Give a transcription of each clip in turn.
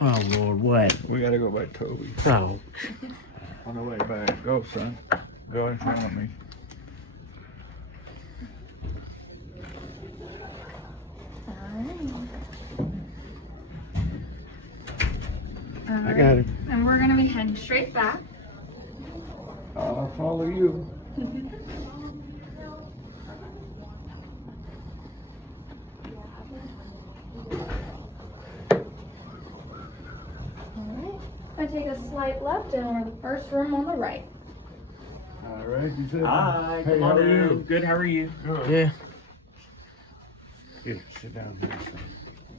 Oh, Lord, what? We gotta go by Toby. Oh. On the way back. Go, son. Go in front of me. I got it. And we're going to be heading straight back. I'll follow you. I take a slight left and we're the first room on the right. All right, you said. Hi, Hey, come how on are in. you? Good, how are you? Good. Yeah. Here, sit down here, son.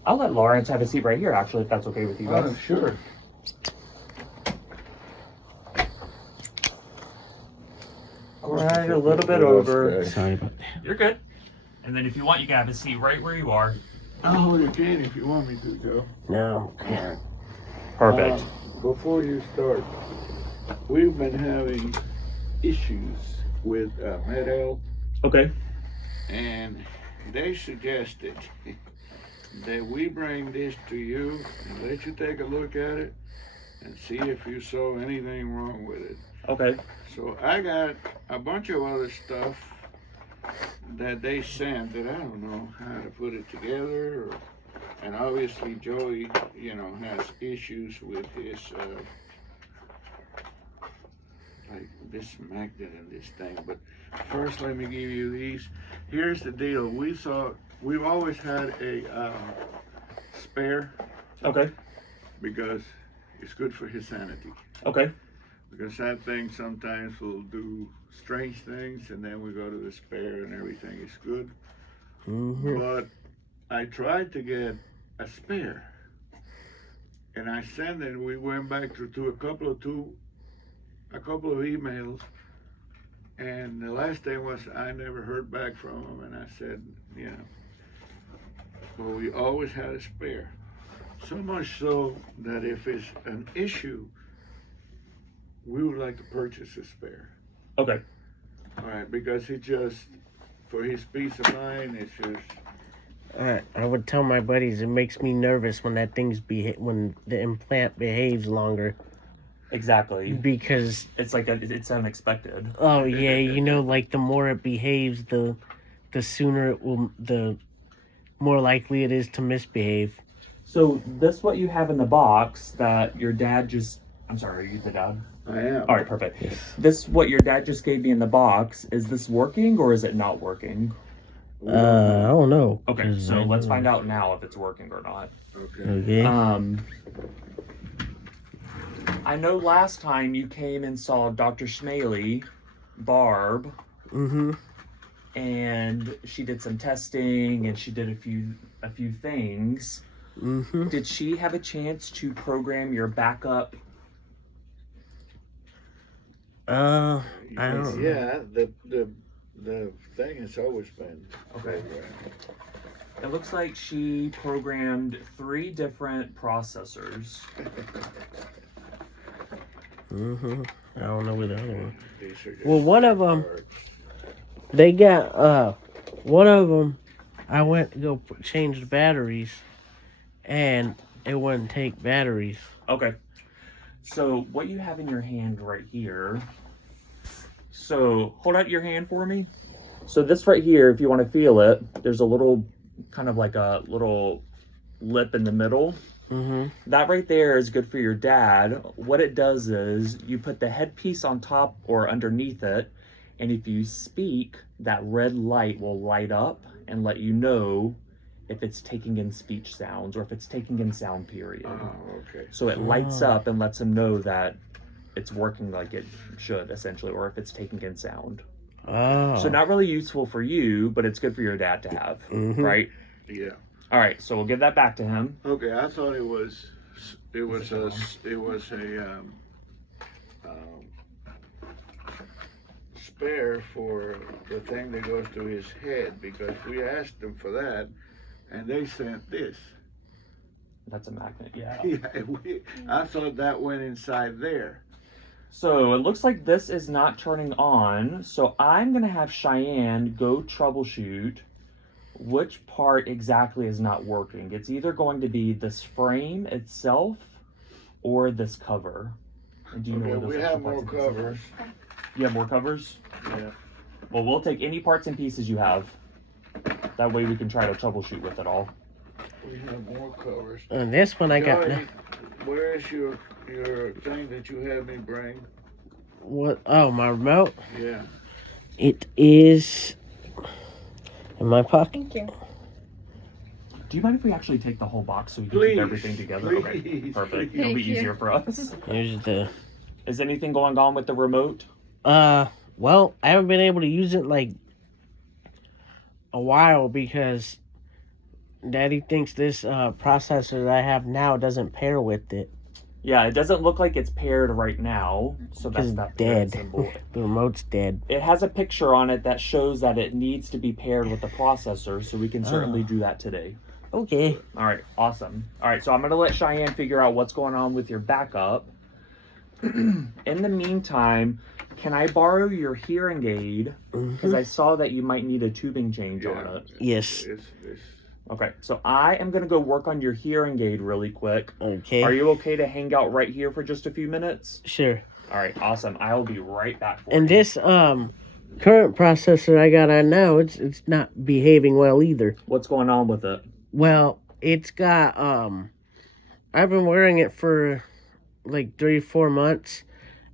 I'll let Lawrence have a seat right here, actually, if that's okay with you guys. Sure. Right, a little bit over. Sorry about that. You're good. And then if you want, you can have a seat right where you are. Oh, you can if you want me to, Joe. No. All right. Perfect. Before you start, we've been having issues with Med-El, Okay. and they suggested that we bring this to you and let you take a look at it and see if you saw anything wrong with it. Okay. So I got a bunch of other stuff that they sent that I don't know how to put it together, and obviously Joey, you know, has issues with his like this magnet and this thing. But first, let me give you these. Here's the deal. We've always had a spare Okay. because it's good for his sanity. Okay. Because that thing sometimes will do strange things, and then we go to the spare and everything is good. Mm-hmm. But I tried to get a spare, and I sent it. We went back to a couple of emails, and the last thing was I never heard back from them, and I said, you know, well, we always had a spare. So much so that if it's an issue, we would like to purchase a spare. Okay. All right, because it just, for his peace of mind, it's just. I would tell my buddies it makes me nervous when that when the implant behaves longer, Exactly. because It's like it's unexpected. oh yeah, you know, like the more it behaves, the sooner it will, the more likely it is to misbehave. So this what you have in the box that your dad just, I'm sorry, are you the dad? I am. All right, perfect. This what your dad just gave me in the box. Is this working or is it not working? I don't know. Okay, so let's find out now if it's working or not. Okay. Okay. I know last time you came and saw Dr. Schmaley, Barb, Mm-hmm. and she did some testing and she did a few things. Mm-hmm. Did she have a chance to program your backup? I don't know. Yeah, the thing has always been Okay. programmed. It looks like she programmed 3 different processors. Mm-hmm. I don't know where the other one. These are just Well, one of them, parts. they got, one of them, I went to go change the batteries, and it wouldn't take batteries. Okay. So what you have in your hand right here. So hold out your hand for me. So this right here, if you want to feel it, there's a little, kind of like a little lip in the middle. Mm-hmm. That right there is good for your dad. What it does is you put the headpiece on top or underneath it, and if you speak, that red light will light up and let you know if it's taking in speech sounds or if it's taking in sound, period. Oh, okay. So it lights up and lets him know that it's working like it should, essentially, or if it's taking in sound. Oh. So not really useful for you, but it's good for your dad to have, Mhm. right? Yeah. All right, so we'll give that back to him. Okay, I thought it was a spare for the thing that goes to his head, because we asked them for that, and they sent this. That's a magnet, yeah. Yeah, I thought that went inside there. So it looks like this is not turning on, so I'm gonna have Cheyenne go troubleshoot which part exactly is not working? It's either going to be this frame itself or this cover. And do you know Okay, where those we extra have more parts and pieces are? covers. You have more covers? Yeah. Well, we'll take any parts and pieces you have. That way we can try to troubleshoot with it all. We have more covers. And this one I got. Johnny, where is your thing that you had me bring? What? Oh, my remote. Yeah. It is in my pocket. Thank you. Do you mind if we actually take the whole box so we can Please, keep everything together? Okay, please, perfect. please. It'll be Thank you. easier for us. Here's the. Is anything going on with the remote? Well, I haven't been able to use it like a while because Daddy thinks this processor that I have now doesn't pair with it. Yeah, it doesn't look like it's paired right now, so that's It's that paired dead. symbol. The remote's dead. It has a picture on it that shows that it needs to be paired with the processor, so we can certainly do that today. Okay. All right, awesome. All right, so I'm going to let Cheyenne figure out what's going on with your backup. In the meantime, can I borrow your hearing aid? Because I saw that you might need a tubing change on it. Yes. It's Okay, so I am going to go work on your hearing aid really quick. Okay. Are you okay to hang out right here for just a few minutes? Sure. All right, awesome. I'll be right back for And you. this current processor I got on now, it's not behaving well either. What's going on with it? Well, it's got I've been wearing it for like 3-4 months,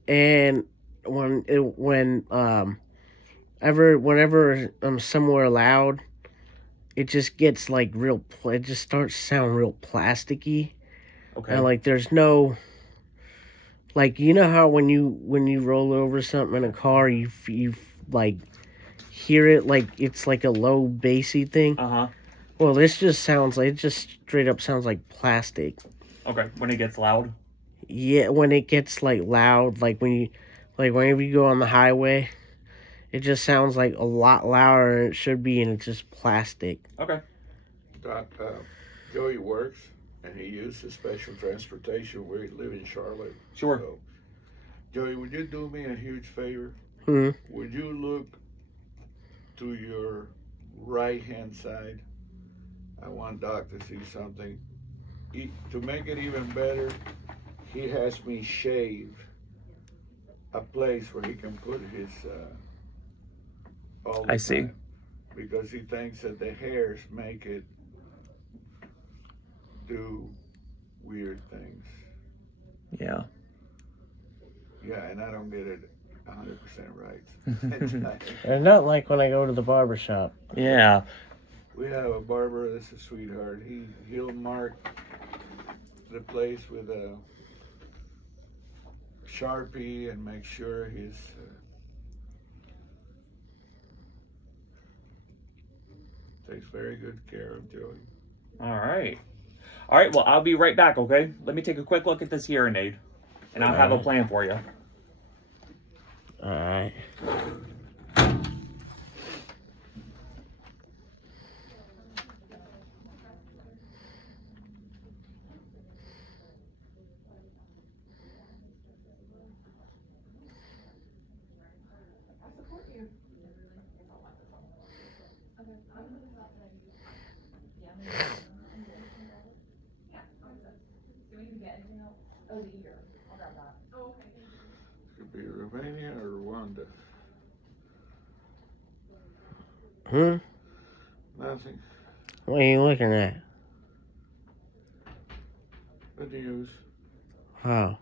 and whenever I'm somewhere loud, it just gets like it just starts to sound real plasticky. Okay. And like there's no, like, you know how when you roll over something in a car, you like hear it like it's like a low bassy thing. Uh-huh. Well, this just sounds like, it just straight up sounds like plastic. Okay, when it gets loud? Yeah, when it gets like loud, like whenever you go on the highway, it just sounds like a lot louder than it should be, and it's just plastic. Okay. Joey works, and he uses special transportation where he lives in Charlotte. Sure. So, Joey, would you do me a huge favor? Hmm. Would you look to your right-hand side? I want Doc to see something. To make it even better, he has me shave a place where he can put his all the I see. time, because he thinks that the hairs make it do weird things. Yeah. Yeah, and I don't get it 100% right. And not like when I go to the barber shop. Yeah. We have a barber that's a sweetheart. He'll mark the place with a Sharpie and make sure his takes very good care of Joey. All right. All right, well, I'll be right back, okay? Let me take a quick look at this hearing aid, and I'll have a plan for you. All right. Could be Romania or Rwanda. Nothing. What are you looking at? The news. Oh.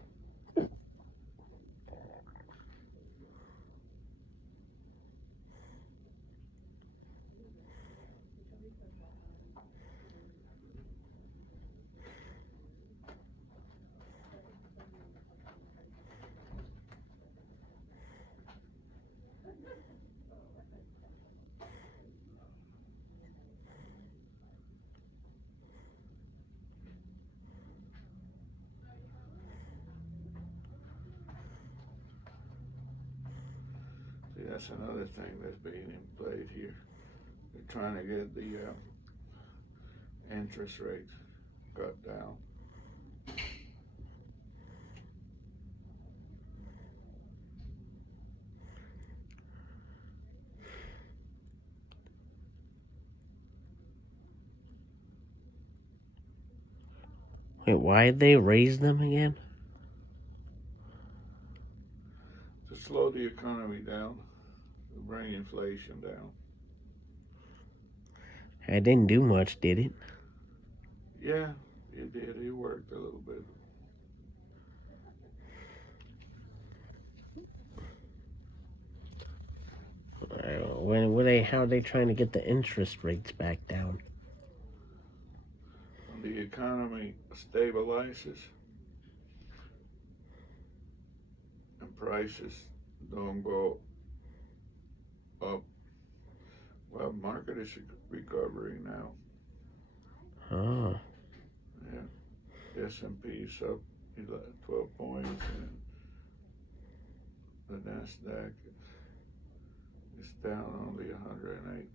See, that's another thing that's being played here. They're trying to get the interest rates cut down. Wait, why'd they raise them again? To slow the economy down, to bring inflation down. It didn't do much, did it? Yeah, it did. It worked a little bit. How are they trying to get the interest rates back down? When the economy stabilizes and prices don't go up, well, market is recovering now. Oh, Yeah, S&P is up 12 points, and the Nasdaq is down only 108.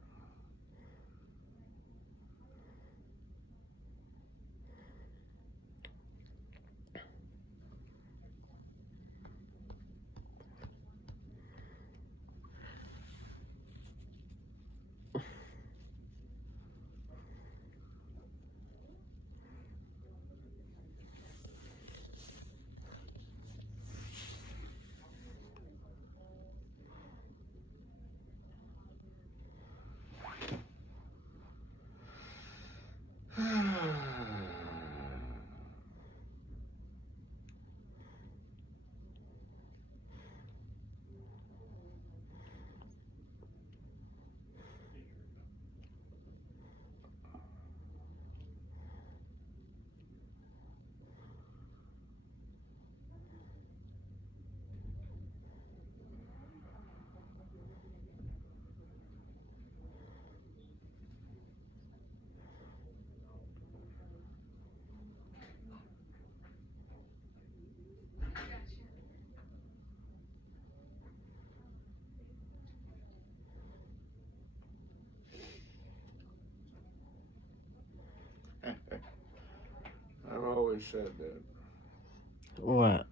I've always said that. what?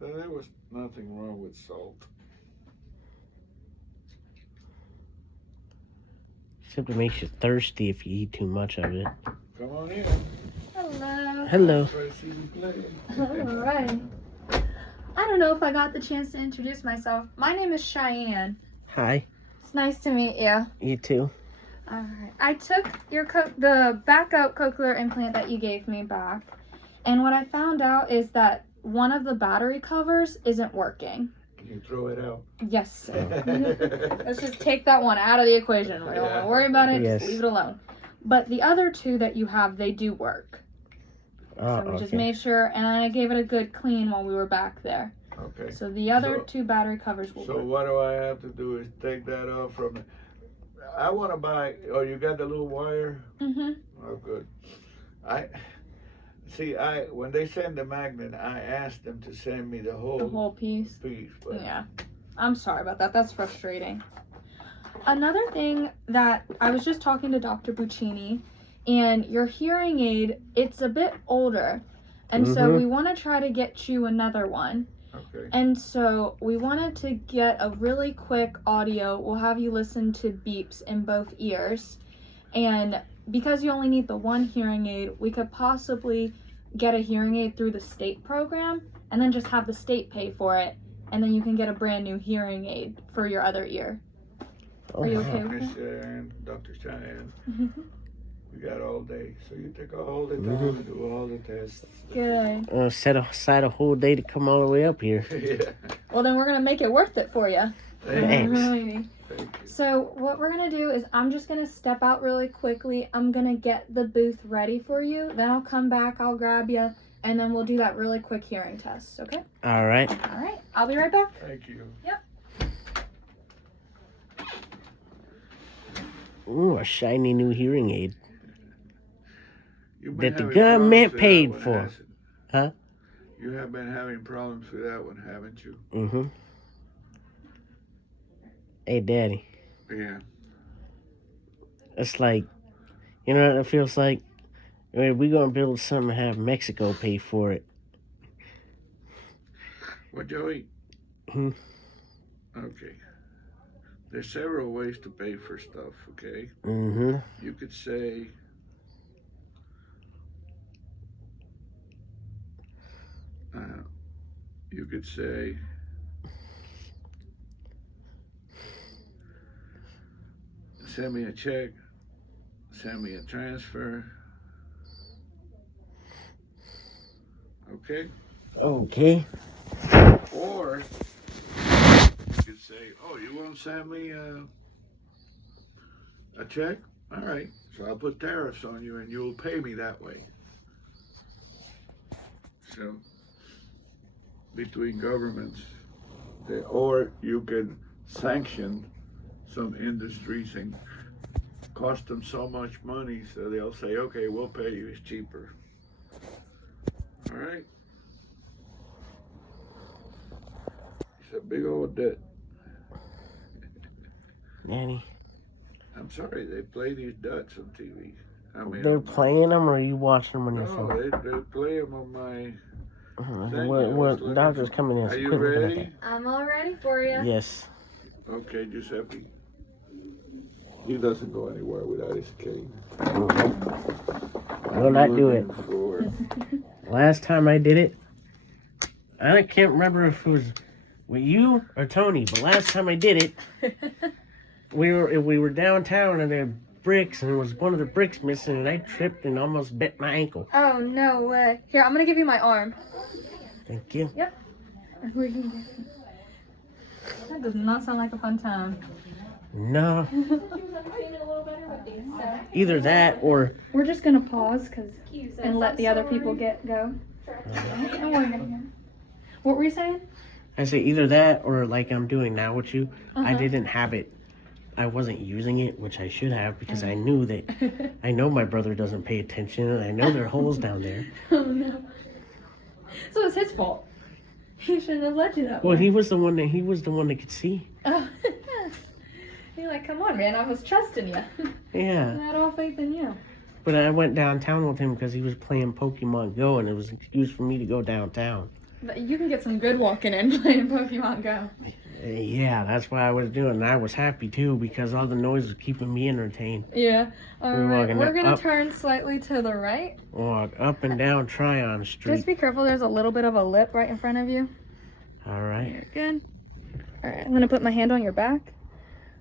That there was nothing wrong with salt. Except it makes you thirsty if you eat too much of it. Come on in. Hello. Hello. Try to see you play. All right. I don't know if I got the chance to introduce myself. My name is Cheyenne. Hi. It's nice to meet you. You too. All right. I took the backup cochlear implant that you gave me back, and what I found out is that one of the battery covers isn't working. Can you throw it out? Yes, sir. Let's just take that one out of the equation. We don't want to worry about it. Yes. Just leave it alone. But the other two that you have, they do work. Oh, So we just okay. made sure, and I gave it a good clean while we were back there. Okay. So the other So- two battery covers will So work. what do I have to do is take that off from the... I want to buy... Oh, you got the little wire? Mm-hmm. Oh, good. When they send the magnet, I asked them to send me the The whole whole piece. piece. But Yeah. I'm sorry about that. That's frustrating. Another thing that I was just talking to Dr. Buccini, and your hearing aid, it's a bit older. And so Mhm. we want to try to get you another one. okay. And so we wanted to get a really quick audio. We'll have you listen to beeps in both ears. And because you only need the one hearing aid, we could possibly get a hearing aid through the state program and then just have the state pay for it. And then you can get a brand new hearing aid for your other ear. Oh, Are you wow. okay Miss with Cheyenne, Dr. Cheyenne, that? we got all day. So you take all the time Mhm. and do all the tests. Good. Set aside a whole day to come all the way up here. Yeah. Well, then we're going to make it worth it for you. Thanks. Alrighty. Thank you. So what we're going to do is I'm just going to step out really quickly. I'm going to get the booth ready for you. Then I'll come back, I'll grab you, and then we'll do that really quick hearing test, okay? All right. All right. I'll be right back. Thank you. Ooh, a shiny new hearing aid. You've That the having government problems with paid that one, for. hasn't- Huh? You have been having problems with that one, haven't you? Mm-hmm. Hey, Daddy. Yeah. It's like, you know what it feels like? I mean, we're going to build something and have Mexico pay for it. What, Joey? Hmm. Okay. There's several ways to pay for stuff, okay? Mm-hmm. You could say, you could say, send me a check, send me a transfer. Okay? Okay. Or you could say, oh, you want to send me a check? All right. So I'll put tariffs on you and you'll pay me that way. So between governments, or you can sanction some industries and cost them so much money so they'll say, okay, we'll pay you, it's cheaper. All right? It's a big old debt. Nanny, I'm sorry, they play these ducks on TV. I mean, they're playing them, or are you watching them on your phone? No, they play them on my thing. What doctor's coming in? Are So you quit looking at ready? I'm all ready for you. that. Yes. Okay, Giuseppe. He doesn't go anywhere without his cane. Will not do it. For? Last time I did it, I can't remember if it was with you or Tony, but last time I did it, we were downtown and there were bricks, and there was one of the bricks missing, and I tripped and almost bit my ankle. Oh, no way. Here, I'm going to give you my arm. Thank you. Yep. That does not sound like a fun time. No. Either that or We're just going to pause and let the other people go. What were you saying? I say either that or like I'm doing now with you. I Uh-huh. didn't have it. I wasn't using it, which I should have, because I knew that. I know my brother doesn't pay attention, and I know there are holes down there. Oh, no. So it's his fault. He shouldn't have let you that Well, way. he was the one that could see. Oh. You're like, come on, man. I was trusting you. Yeah. I had all faith in you. But I went downtown with him because he was playing Pokemon Go, and it was an excuse for me to go downtown. But you can get some good walking in playing Pokemon Go. Yeah, that's what I was doing. And I was happy too because all the noise was keeping me entertained. Yeah. All We're right. walking We're going up. to turn slightly to the right. Walk up and down Tryon Street. Just be careful. There's a little bit of a lip right in front of you. All right. You're good. All right. I'm going to put my hand on your back.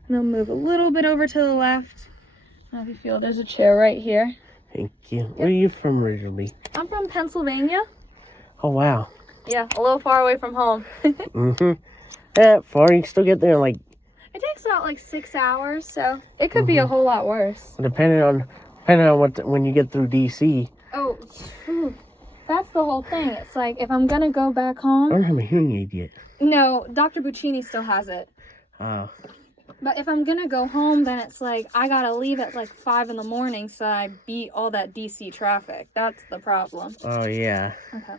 And I'll move a little bit over to the left. Now if you feel there's a chair right here. Thank you. Where are you from originally? I'm from Pennsylvania. Oh, wow. Yeah, a little far away from home. Mm-hmm. That far, you can still get there like, It takes about like 6 hours, so it could be a whole lot worse. depending on when you get through DC. Oh, phew. That's the whole thing. It's like if I'm gonna go back I home. don't have a hearing aid yet. No, Dr. Buccini still has it. Oh, But if I'm gonna go home, then it's like I gotta leave at like 5 in the morning, so I beat all that DC traffic. That's the problem. oh yeah. Okay.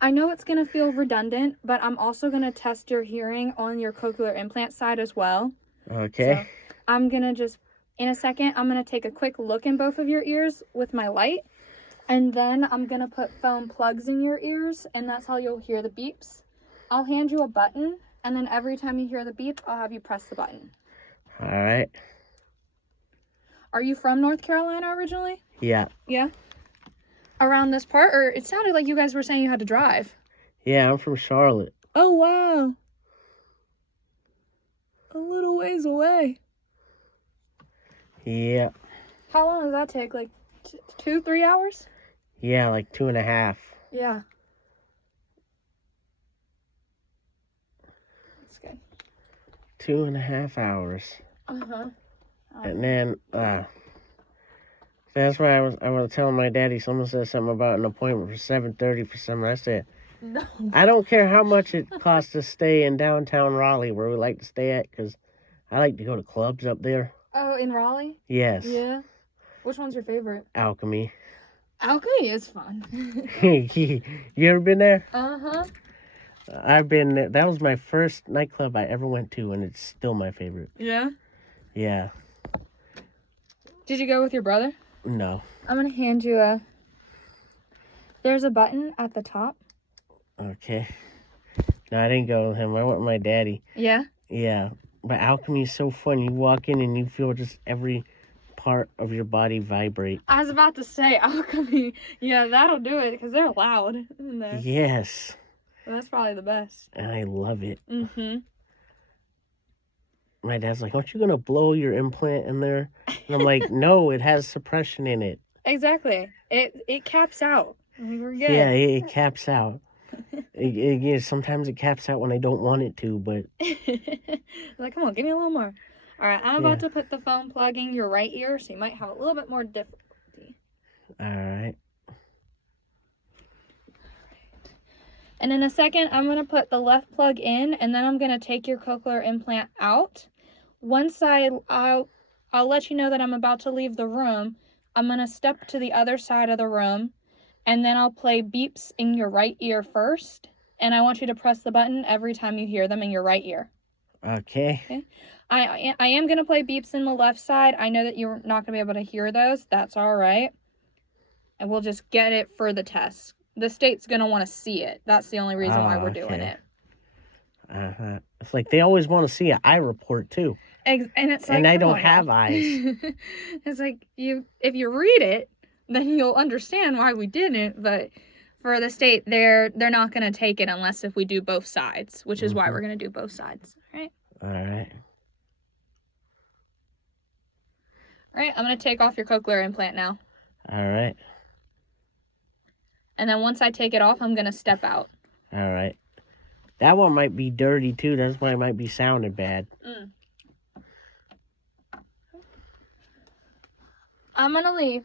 I know it's gonna feel redundant, but I'm also gonna test your hearing on your cochlear implant side as well. Okay. So I'm gonna just, in a second, I'm gonna take a quick look in both of your ears with my light, and then I'm gonna put foam plugs in your ears, and that's how you'll hear the beeps. I'll hand you a button, and then every time you hear the beep, I'll have you press the button. All right. Are you from North Carolina originally? Yeah. Yeah. Around this part, or it sounded like you guys were saying you had to drive. Yeah, I'm from Charlotte. Oh, wow. A little ways away. Yeah. How long does that take? Like 2-3 hours? Yeah, like 2.5. Yeah. That's good. 2.5 hours. Uh-huh. And then, that's why I was telling my daddy, someone said something about an appointment for 7:30 for someone. I said, No. I don't care how much it costs to stay in downtown Raleigh where we like to stay at, because I like to go to clubs up there. Oh, in Raleigh? Yes. Yeah. Which one's your favorite? Alchemy. Alchemy is fun. You ever been there? Uh-huh. I've been there. That was my first nightclub I ever went to, and it's still my favorite. Yeah? Yeah. Did you go with your brother? No. I'm going to hand you there's a button at the top. Okay. No, I didn't go with him. I went with my daddy. Yeah? Yeah. But alchemy is so fun. You walk in and you feel just every part of your body vibrate. I was about to say alchemy. Yeah, that'll do it because they're loud in there. Yes. That's probably the best. and I love it. Mm-hmm. My dad's like, "Aren't you gonna blow your implant in there?" And I'm like, "No, it has suppression in it." Exactly. It caps out. We're good. Yeah, it caps out. Yeah, sometimes it caps out when I don't want it to, but Like, come on, give me a little more. All right, I'm Yeah. about to put the phone plug in your right ear, so you might have a little bit more difficulty. all right. And in a second, I'm going to put the left plug in, and then I'm going to take your cochlear implant out. Once I'll let you know that I'm about to leave the room. I'm going to step to the other side of the room, and then I'll play beeps in your right ear first. And I want you to press the button every time you hear them in your right ear. Okay. I am going to play beeps in the left side. I know that you're not going to be able to hear those. That's all right. And we'll just get it for the test. The state's going to want to see it. That's the only reason why we're doing Okay. it. It's like they always want to see an eye report too, And it's like, and I come don't on have now. eyes. It's like, if you read it, then you'll understand why we didn't. But for the state, they're not going to take it unless if we do both sides, which is why we're going to do both sides. All right. All right. All right. I'm going to take off your cochlear implant now. All right. And then once I take it off, I'm going to step out. All right. That one might be dirty too. That's why it might be sounding bad. I'm going to leave.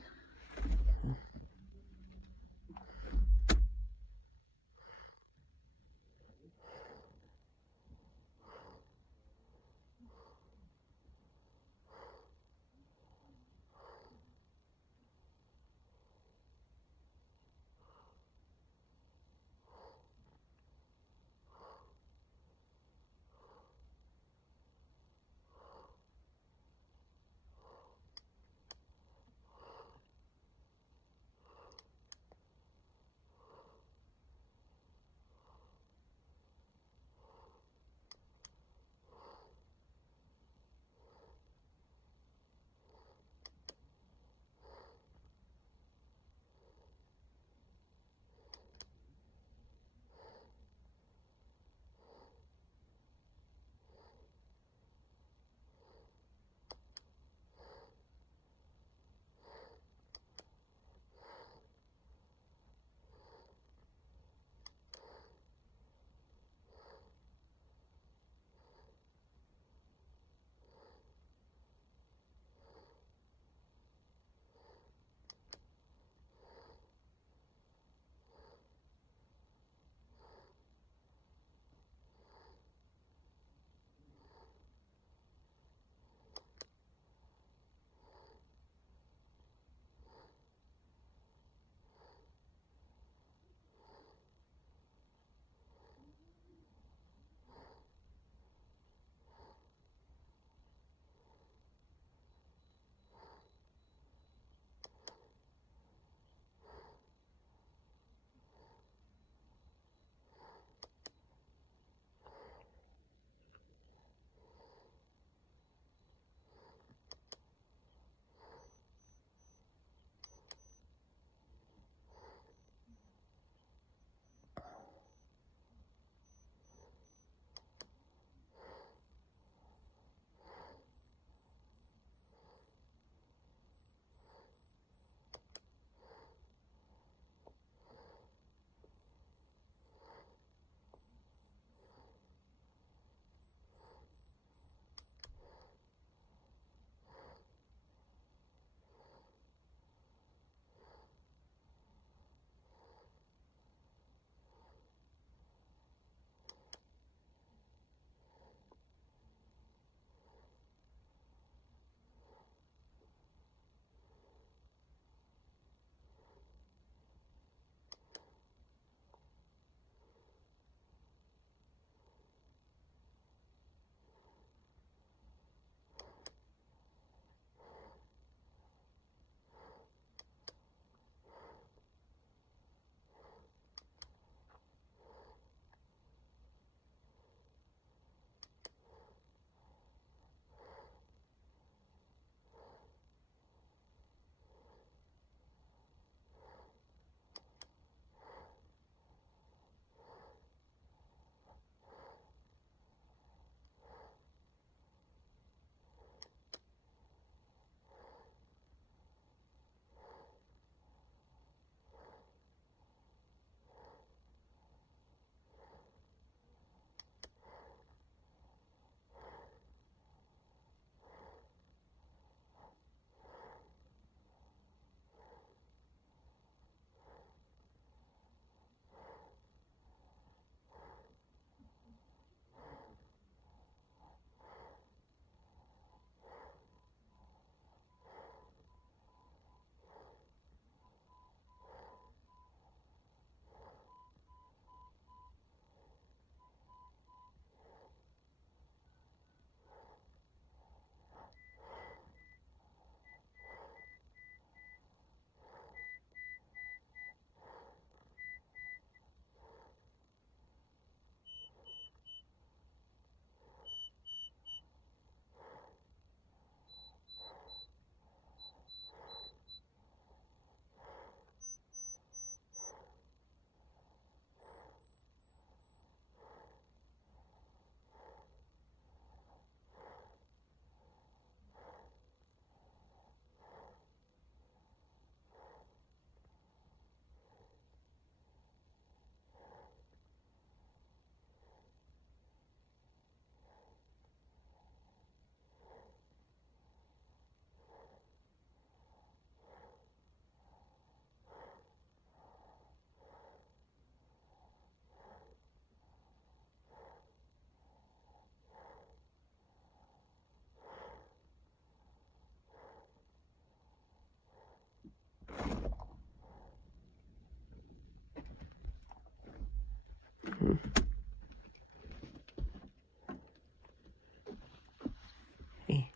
Hey.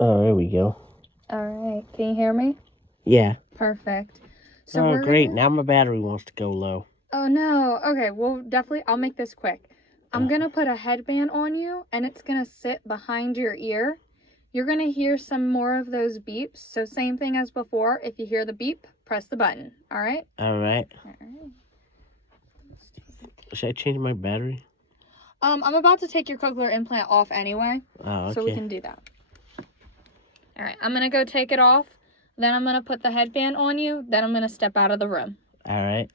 Oh, there we go. All right. Can you hear me? Yeah. Perfect. So Oh, we're great. gonna... Now my battery wants to go low. Oh no. Okay, well definitely I'll make this quick. I'm gonna put a headband on you and it's gonna sit behind your ear. You're gonna hear some more of those beeps. So same thing as before. If you hear the beep, press the button. All right? All right. All right. Should I change my battery? I'm about to take your cochlear implant off anyway. Oh, okay. So we can do that. All right, I'm gonna go take it off. Then I'm gonna put the headband on you. Then I'm gonna step out of the room. All right.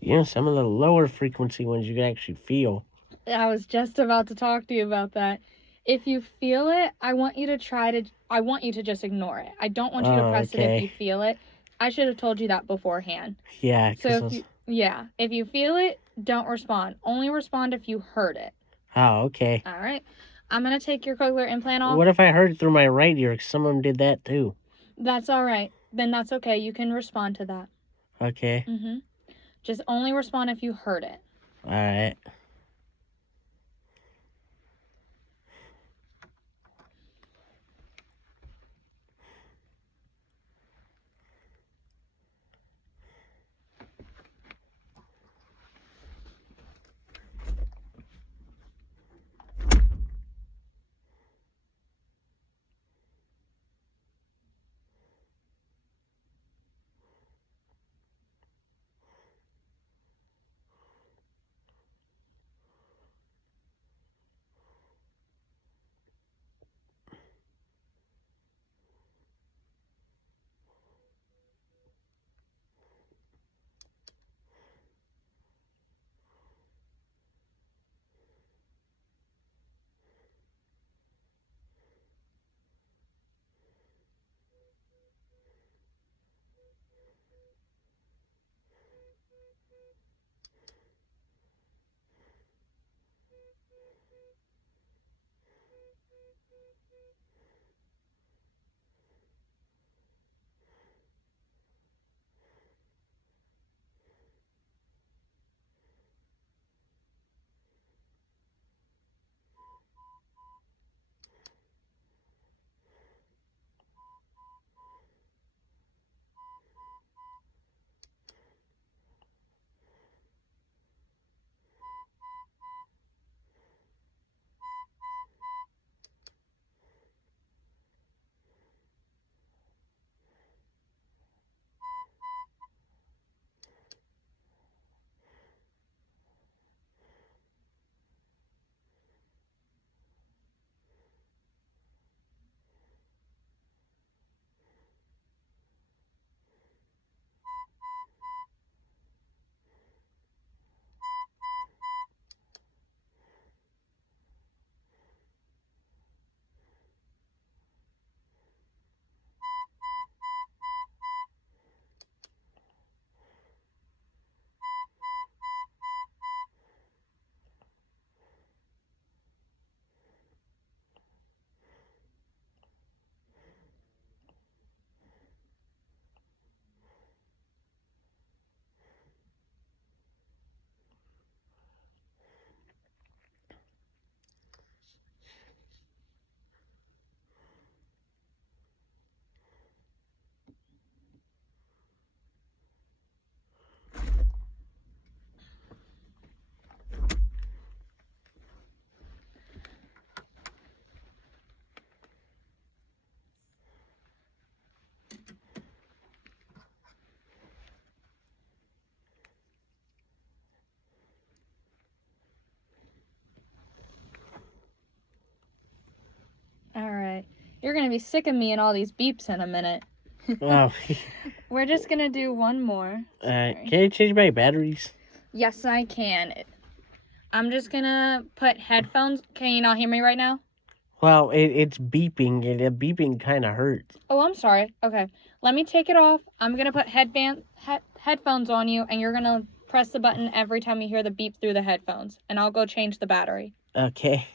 You know, some of the lower frequency ones you can actually feel. I was just about to talk to you about that. If you feel it, I want you to just ignore it. I don't want you to Oh, press it if okay. you feel it. I should have told you that beforehand. Yeah, So because if you feel it, don't respond. Only respond if you heard it. Oh, okay. All right. I'm going to take your cochlear implant off. What if I heard it through my right ear? 'Cause some of them did that too. That's all right. Then that's okay. You can respond to that. Okay. Just only respond if you heard it. All right. All right. You're going to be sick of me and all these beeps in a minute. Oh. We're just going to do one more. Can you change my batteries? Yes, I can. I'm just going to put headphones. Can you not hear me right now? Well, it's beeping, and the beeping kind of hurts. Oh, I'm sorry. Okay. Let me take it off. I'm going to put headphones on you, and you're going to press the button every time you hear the beep through the headphones. And I'll go change the battery. Okay.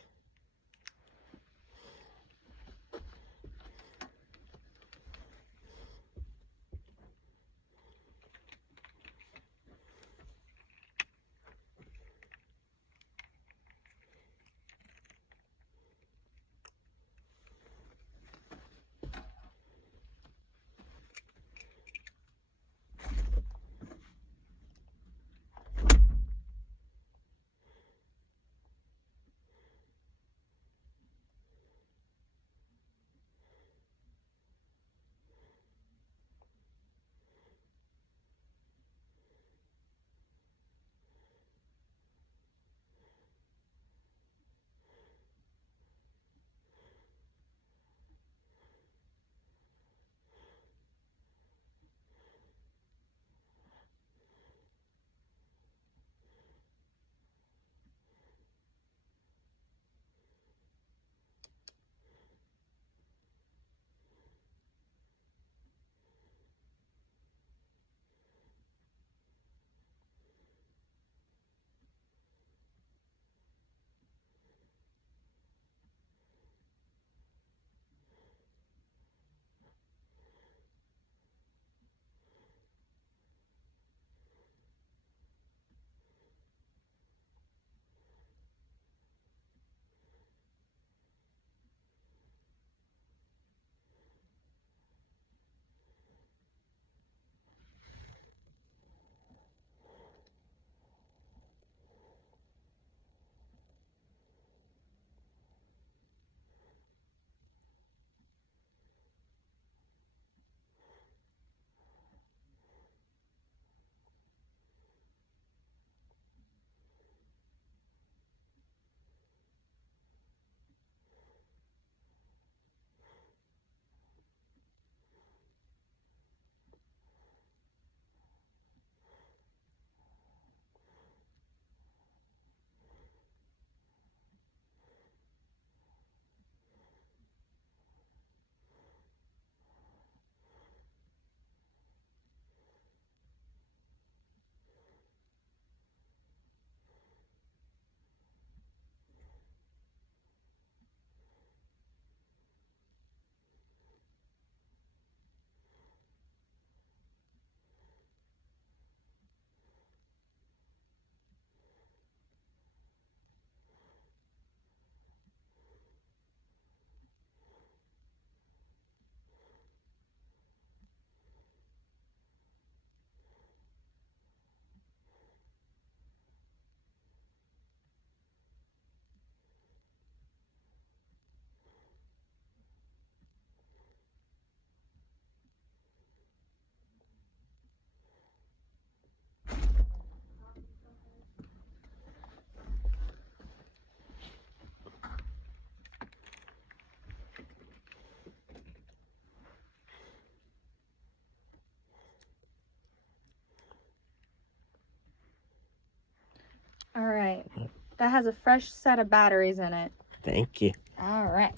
That has a fresh set of batteries in it. Thank you. All right.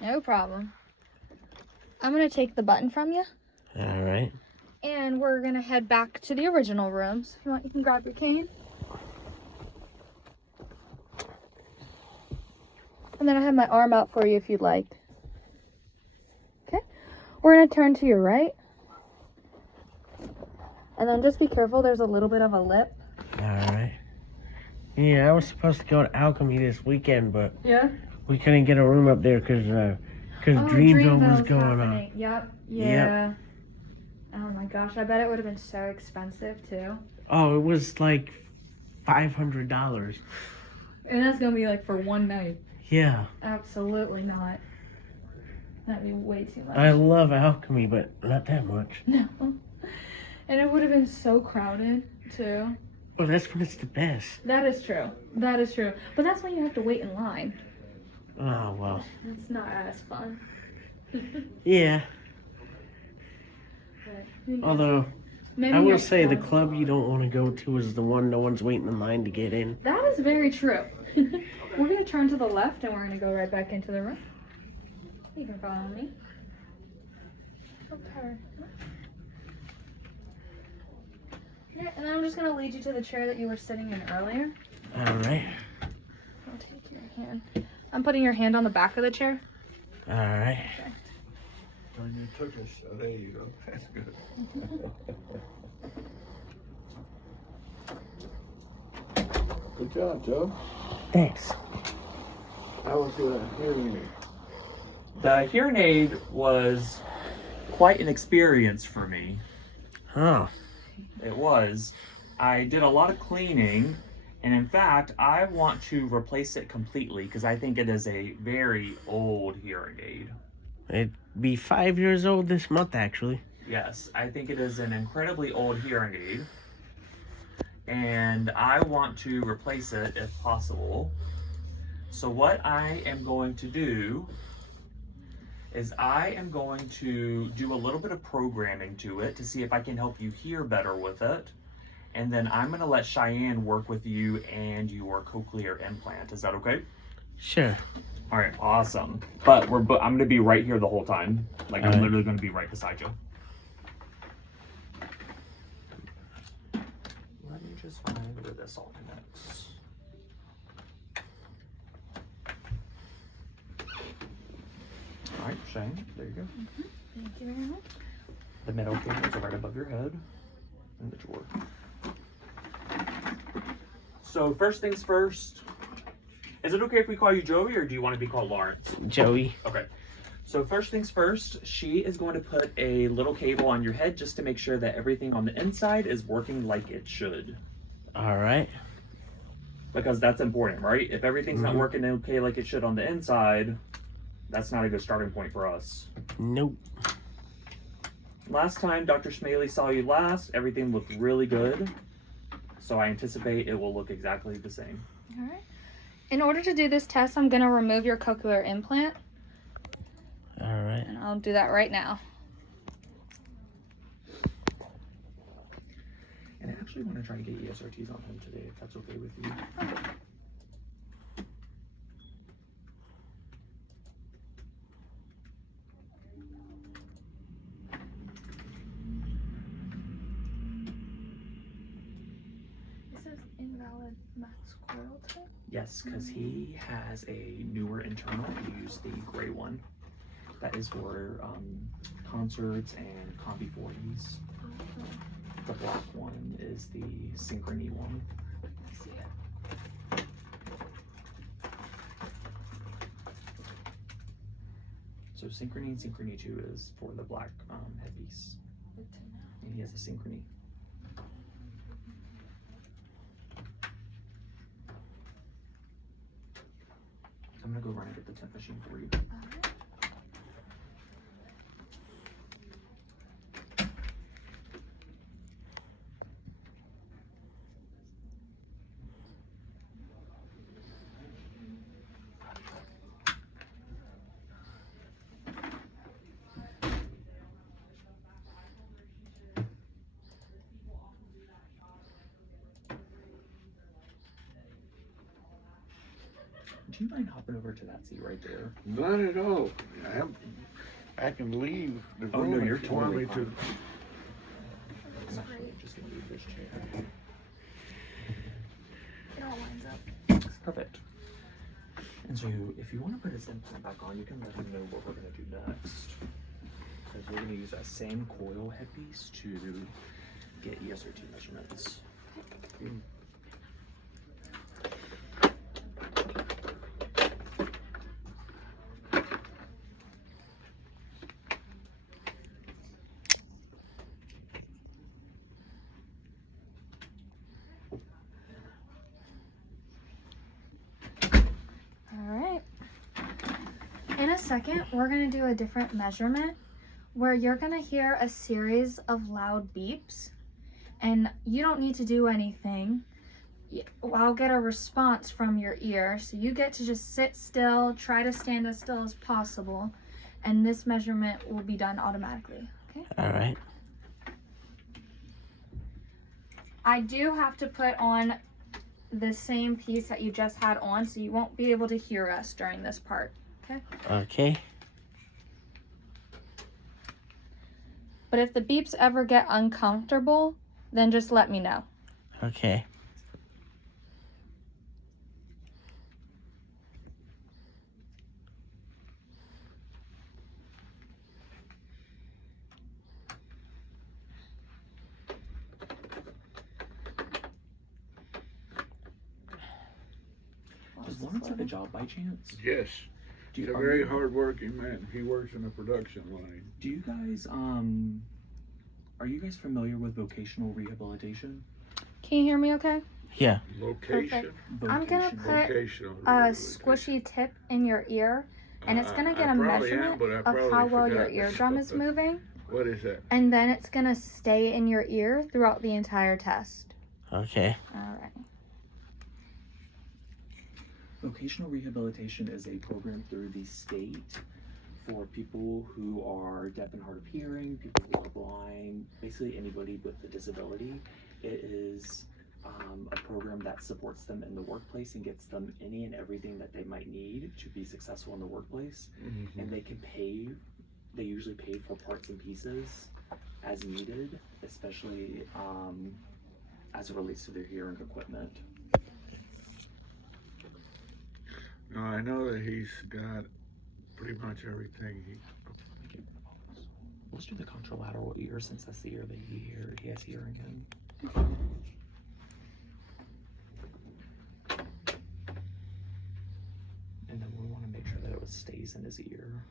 No problem. I'm going to take the button from you. All right. And we're going to head back to the original room. So if you want, you can grab your cane. And then I have my arm out for you if you'd like. Okay. We're going to turn to your right. And then just be careful. There's a little bit of a lip. All right. Yeah, I was supposed to go to Alchemy this weekend, but Yeah. we couldn't get a room up there because Dreamville was going on. Yep. Yeah. Oh my gosh, I bet it would have been so expensive too. Oh, it was like $500. And that's gonna be like for one night. Yeah. Absolutely not. That'd be way too much. I love Alchemy, but not that much. No. And it would have been so crowded too. Oh, that's when it's the best. That is true. That is true. But that's when you have to wait in line. Oh, well. That's not as fun. Yeah. But, Although, maybe I will next say the time. club you don't want to go to is the one no one's waiting in line to get in. That is very true. We're going to turn to the left and we're going to go right back into the room. You can follow me. Okay. Yeah, and then I'm just going to lead you to the chair that you were sitting in earlier. All right. I'll take your hand. I'm putting your hand on the back of the chair. All right. Oh, you took us. Oh, there you go. That's good. Good job, Joe. Thanks. How was the hearing aid? The hearing aid was quite an experience for me. Oh. It was. I did a lot of cleaning, and in fact, I want to replace it completely because I think it is a very old hearing aid. It'd be 5 years old this month, actually. Yes, I think it is an incredibly old hearing aid, and I want to replace it if possible. So what I am going to do is I am going to do a little bit of programming to it to see if I can help you hear better with it. And then I'm going to let Cheyenne work with you and your cochlear implant. Is that okay? Sure. All right, awesome. But I'm going to be right here the whole time. Like, I'm literally going to be right beside you. Let me just find where this all connects. All right, Cheyenne, there you go. Thank you very much. The middle cables are right above your head in the drawer. So first things first, is it okay if we call you Joey or do you want to be called Lawrence? Joey. Okay. So first things first, she is going to put a little cable on your head just to make sure that everything on the inside is working like it should. All right. Because that's important, right? If everything's not working okay like it should on the inside, that's not a good starting point for us. Nope. Last time Dr. Schmaley saw you last, everything looked really good. So I anticipate it will look exactly the same. All right. In order to do this test, I'm going to remove your cochlear implant. All right. And I'll do that right now. And I actually want to try to get ESRTs on him today, if that's okay with you. This is invalid max coil type. Yes, because he has a newer internal. We use the gray one. That is for concerts and Combi 40s. The black one is the Synchrony one. I see it. So Synchrony and Synchrony 2 is for the black headpiece. Good to know. And he has a Synchrony. I'm gonna go run and get the temp machine for you. All right. Do you mind hopping over to that seat right there? Not at all. I can leave the room. Oh, no, you're if you want totally me to. fine. I'm actually just gonna move this chair. It all lines up. Perfect. And so if you want to put his implant back on, you can let him know what we're going to do next. Because we're going to use that same coil headpiece to get ESRT measurements. In a second, we're going to do a different measurement where you're going to hear a series of loud beeps and you don't need to do anything. I'll get a response from your ear, so you get to just sit still, try to stand as still as possible, and this measurement will be done automatically. Okay? All right. I do have to put on the same piece that you just had on, so you won't be able to hear us during this part. Okay? Okay. But if the beeps ever get uncomfortable, then just let me know. Okay. Does Lawrence have a job by chance? Yes. Do He's you, a are very you- hard-working man. He works in a production line. Do you guys, are you guys familiar with vocational rehabilitation? Can you hear me okay? Yeah. Location. I'm gonna Vocational. put Vocational. a rehabilitation. squishy tip in your ear, and it's gonna get I a probably am, measurement but I of probably how well your forgot. eardrum is moving, What is that? and then it's gonna stay in your ear throughout the entire test. Okay. All right. Vocational rehabilitation is a program through the state for people who are deaf and hard of hearing, people who are blind, basically anybody with a disability. It is a program that supports them in the workplace and gets them any and everything that they might need to be successful in the workplace. Mm-hmm. And they usually pay for parts and pieces as needed, especially as it relates to their hearing equipment. No, I know that he's got pretty much everything. Let's do the contralateral ear since that's the ear that he has hearing in. And then we want to make sure that it stays in his ear.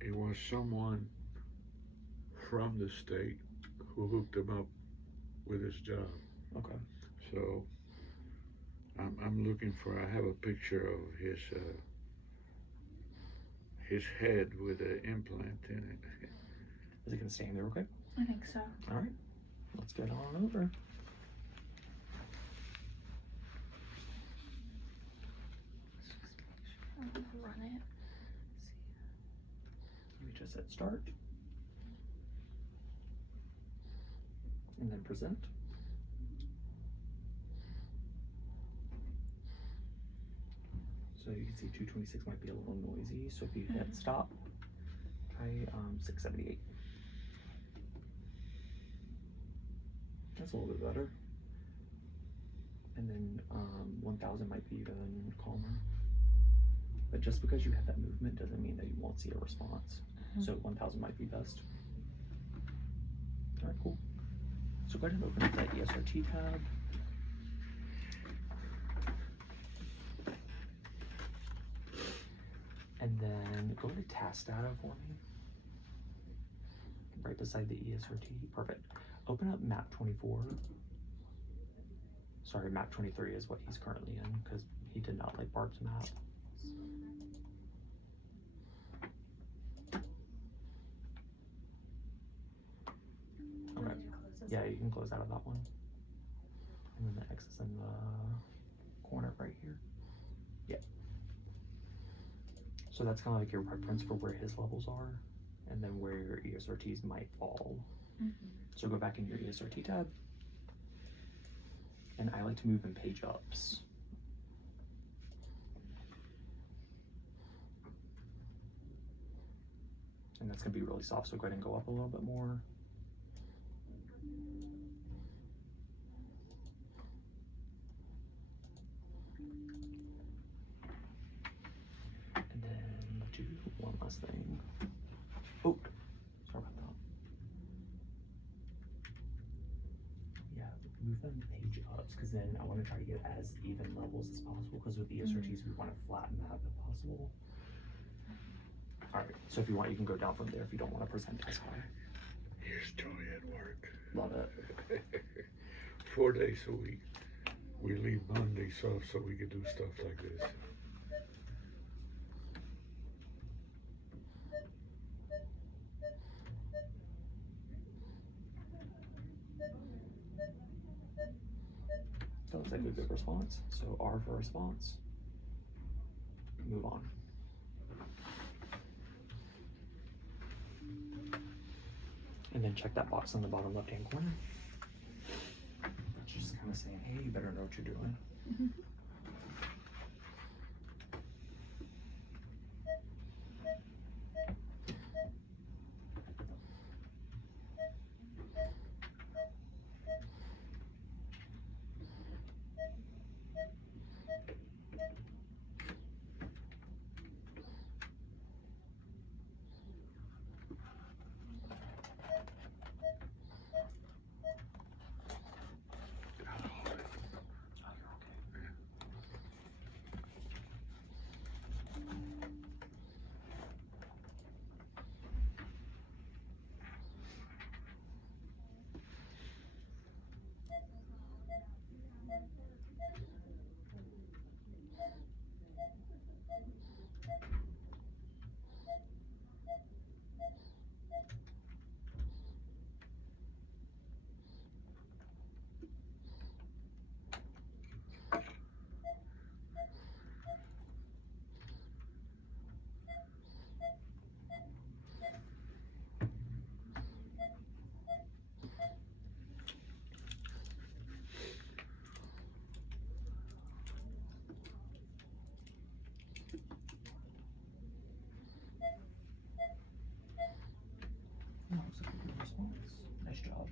It was someone from the state who hooked him up with his job. Okay. So I'm looking for. I have a picture of his head with an implant in it. Is it going to stay in there okay? I think so. All right. Let's get on over. I'm gonna run it. We just hit start. And then present. So you can see 226 might be a little noisy. So if you hit stop, try 678. That's a little bit better. And then 1000 might be even calmer. But just because you have that movement doesn't mean that you won't see a response. So 1000 might be best. All right, cool. So go ahead and open up that ESRT tab. And then go to task data for me. Right beside the ESRT. Perfect. Open up map 24. Sorry, map 23 is what he's currently in because he did not like Barb's map. Okay. Yeah, you can close out of that one. And then the X is in the corner right here. Yeah. So that's kind of like your preference for where his levels are and then where your ESRTs might fall. So go back in your ESRT tab. And I like to move in page ups. And that's gonna be really soft, so go ahead and go up a little bit more. And then do one last thing. Oh, sorry about that. Yeah, move them page ups, because then I want to try to get as even levels as possible, because with the ESRTs we want to flatten that if possible. All right, so if you want, you can go down from there if you don't want to present as high. Here's Tony at work. Love it. 4 days a week. We leave Mondays off so we can do stuff like this. That looks like a good response. So R for response. Move on. And then check that box on the bottom left-hand corner. It's just kind of saying, hey, you better know what you're doing. That was a good response. Nice job.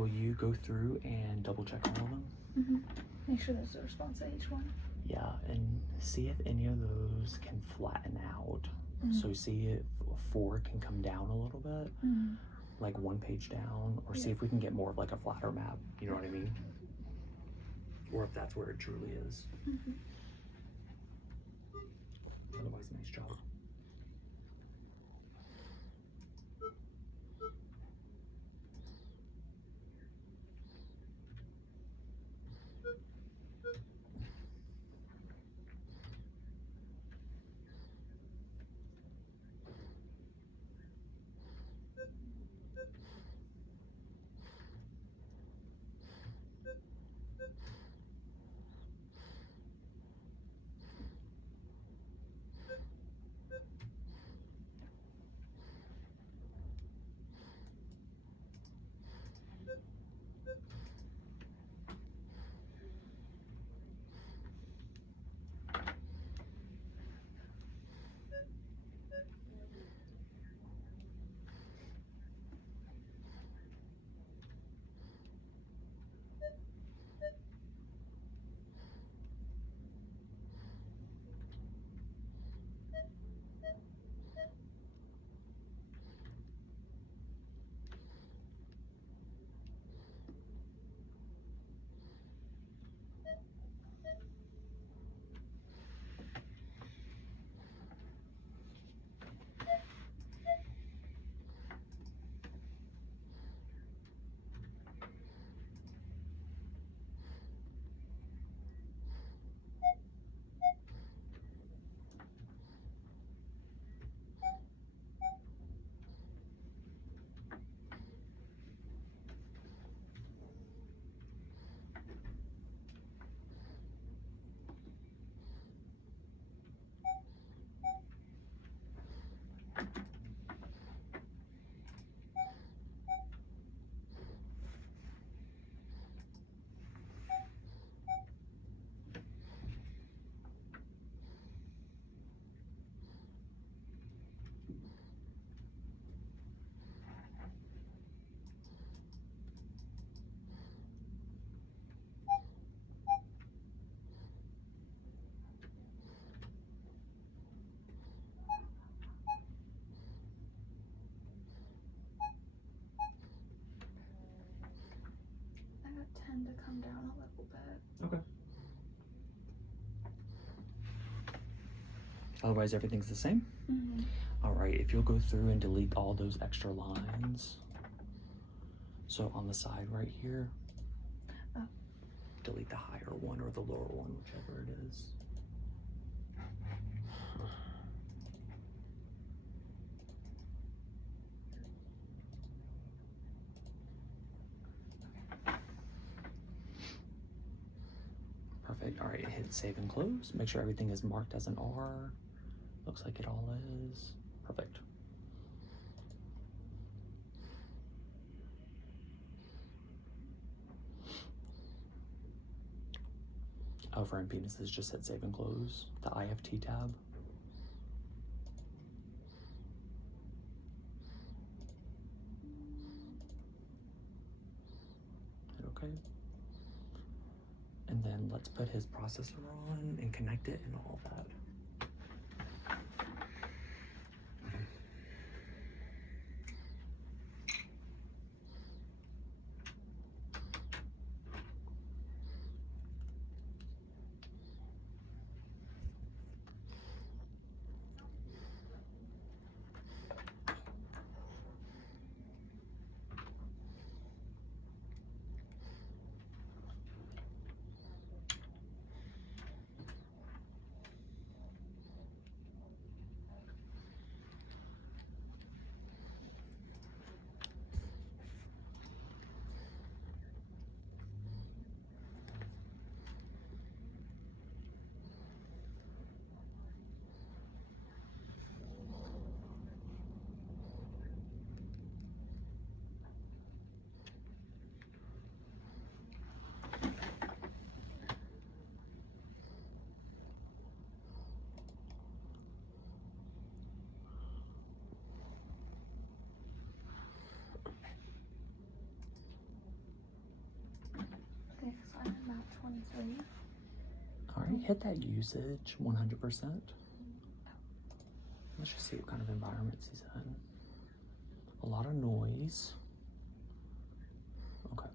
will you go through and double check all of them? Mm-hmm. Make sure there's a response at each one. Yeah, and see if any of those can flatten out. So see if 4 can come down a little bit, like 1 page down, or see if we can get more of like a flatter map, you know what I mean? Or if that's where it truly is. Otherwise, nice job. I got 10 to come down a little bit. Okay. Otherwise, everything's the same? All right, if you'll go through and delete all those extra lines. So on the side right here, delete the higher one or the lower one, whichever it is. Perfect. All right, hit save and close. Make sure everything is marked as an R. Looks like it all is. Perfect. Oh, for impedances, just hit save and close. The IFT tab. Hit OK. And then let's put his processor on and connect it and all that. 23. All right, hit that usage 100%. Let's just see what kind of environments he's in. A lot of noise. Okay.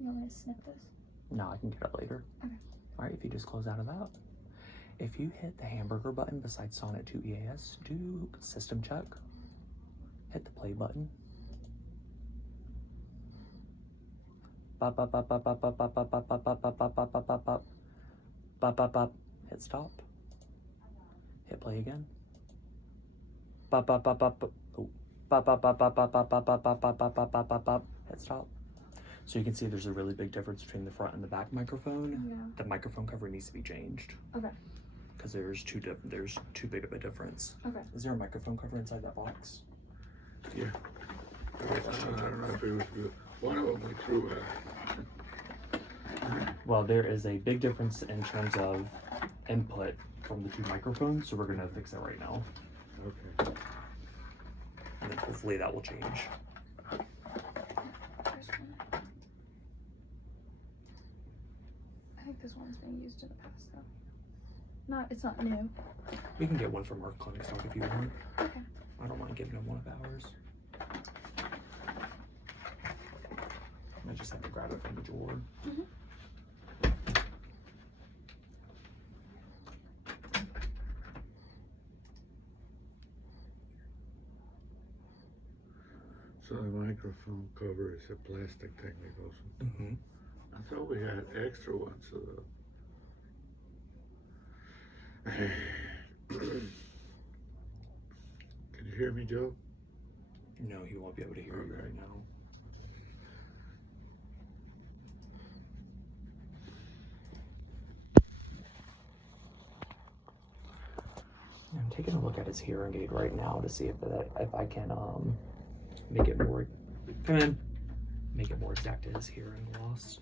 You want me to snip this? No, I can get it later. Okay. All right, if you just close out of that. If you hit the hamburger button beside Sonnet 2 EAS, do system check. Hit the play button. Bop, bop, bop, bop, bop, bop, bop, bop, bop, bop, bop, bop, bop, bop, bop, bop, bop. Bop, bop, bop. Hit stop. Hit play again. Bop, bop, bop, bop, bop. Oh. Bop, bop, bop, bop, bop, bop, bop, bop, bop, bop, bop, bop, bop, bop, bop. Hit stop. So you can see there's a really big difference between the front and the back microphone. Yeah. The microphone cover needs to be changed. Okay. Because there's too big of a difference. Okay. Is there a microphone cover inside that box? Yeah. I don't know if it was good. One of them we threw out. Well, there is a big difference in terms of input from the two microphones, so we're gonna fix it right now. Okay. And then hopefully that will change. I think this one's been used in the past though. It's not new. We can get one from our clinic stock if you want. Okay. I don't mind giving them one of ours. I just have to grab it from the drawer. So the microphone cover is a plastic thing that goes. Mm-hmm. I thought we had extra ones. So can you hear me, Joe? No, he won't be able to hear you right now. I'm taking a look at his hearing aid right now to see if I can make it more exact to his hearing loss.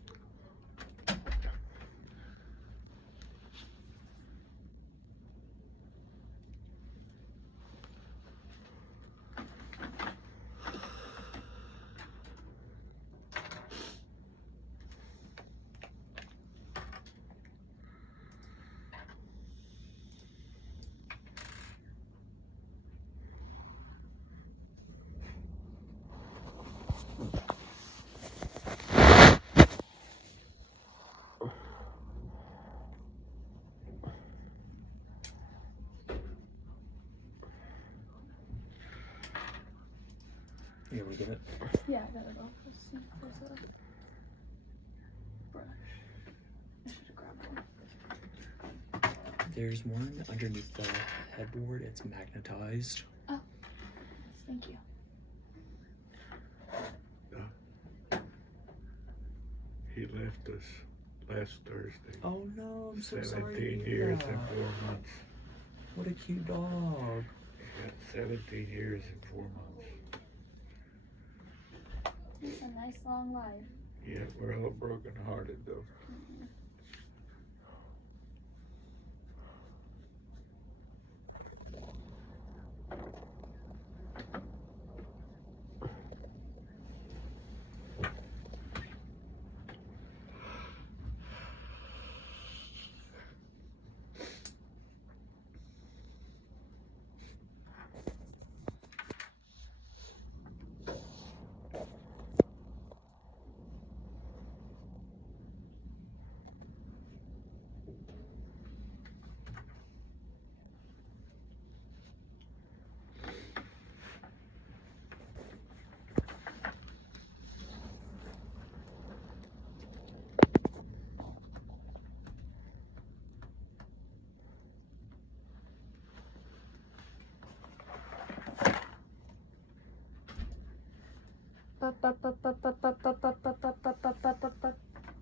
You able to get it? Yeah, I got it all. There's a brush. I should have grabbed one. There's one underneath the headboard. It's magnetized. Oh, thank you. He left us last Thursday. Oh no, I'm so sorry. 17 years and 4 months. What a cute dog. He got 17 years and 4 months. It's a nice long life. Yeah, we're all broken hearted though.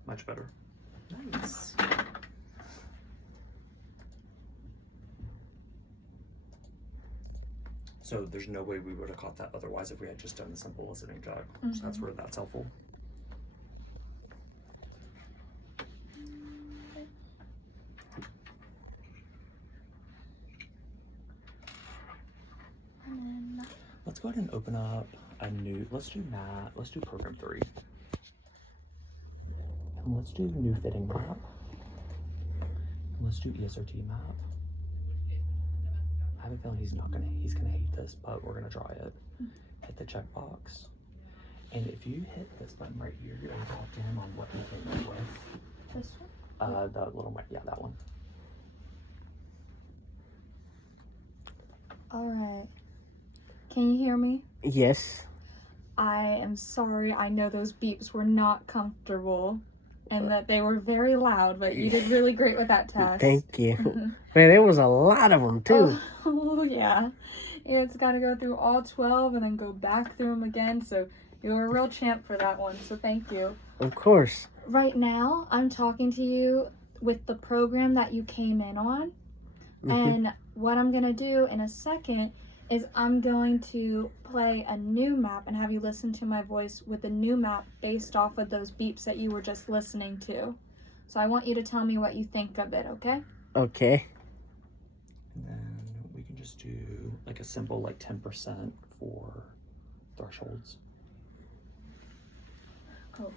Much better. Nice. So there's no way we would have caught that otherwise if we had just done the simple listening check. So that's where that's helpful. And then Let's go ahead and open up a new, let's do program 3. Let's do new fitting map. Let's do ESRT map. I have a feeling he's gonna hate this, but we're gonna try it. Hit the checkbox. And if you hit this button right here, you're gonna talk to him on what he came up with. This one? The little mic, yeah, that one. Alright. Can you hear me? Yes. I am sorry. I know those beeps were not comfortable and that they were very loud, but you did really great with that test. Thank you. Man, there was a lot of them too. Oh, yeah. It's got to go through all 12 and then go back through them again. So you were a real champ for that one. So thank you. Of course. Right now, I'm talking to you with the program that you came in on. And what I'm going to do in a second is I'm going to play a new map and have you listen to my voice with a new map based off of those beeps that you were just listening to. So I want you to tell me what you think of it, okay? Okay. And then we can just do like a simple like 10% for thresholds. Oh.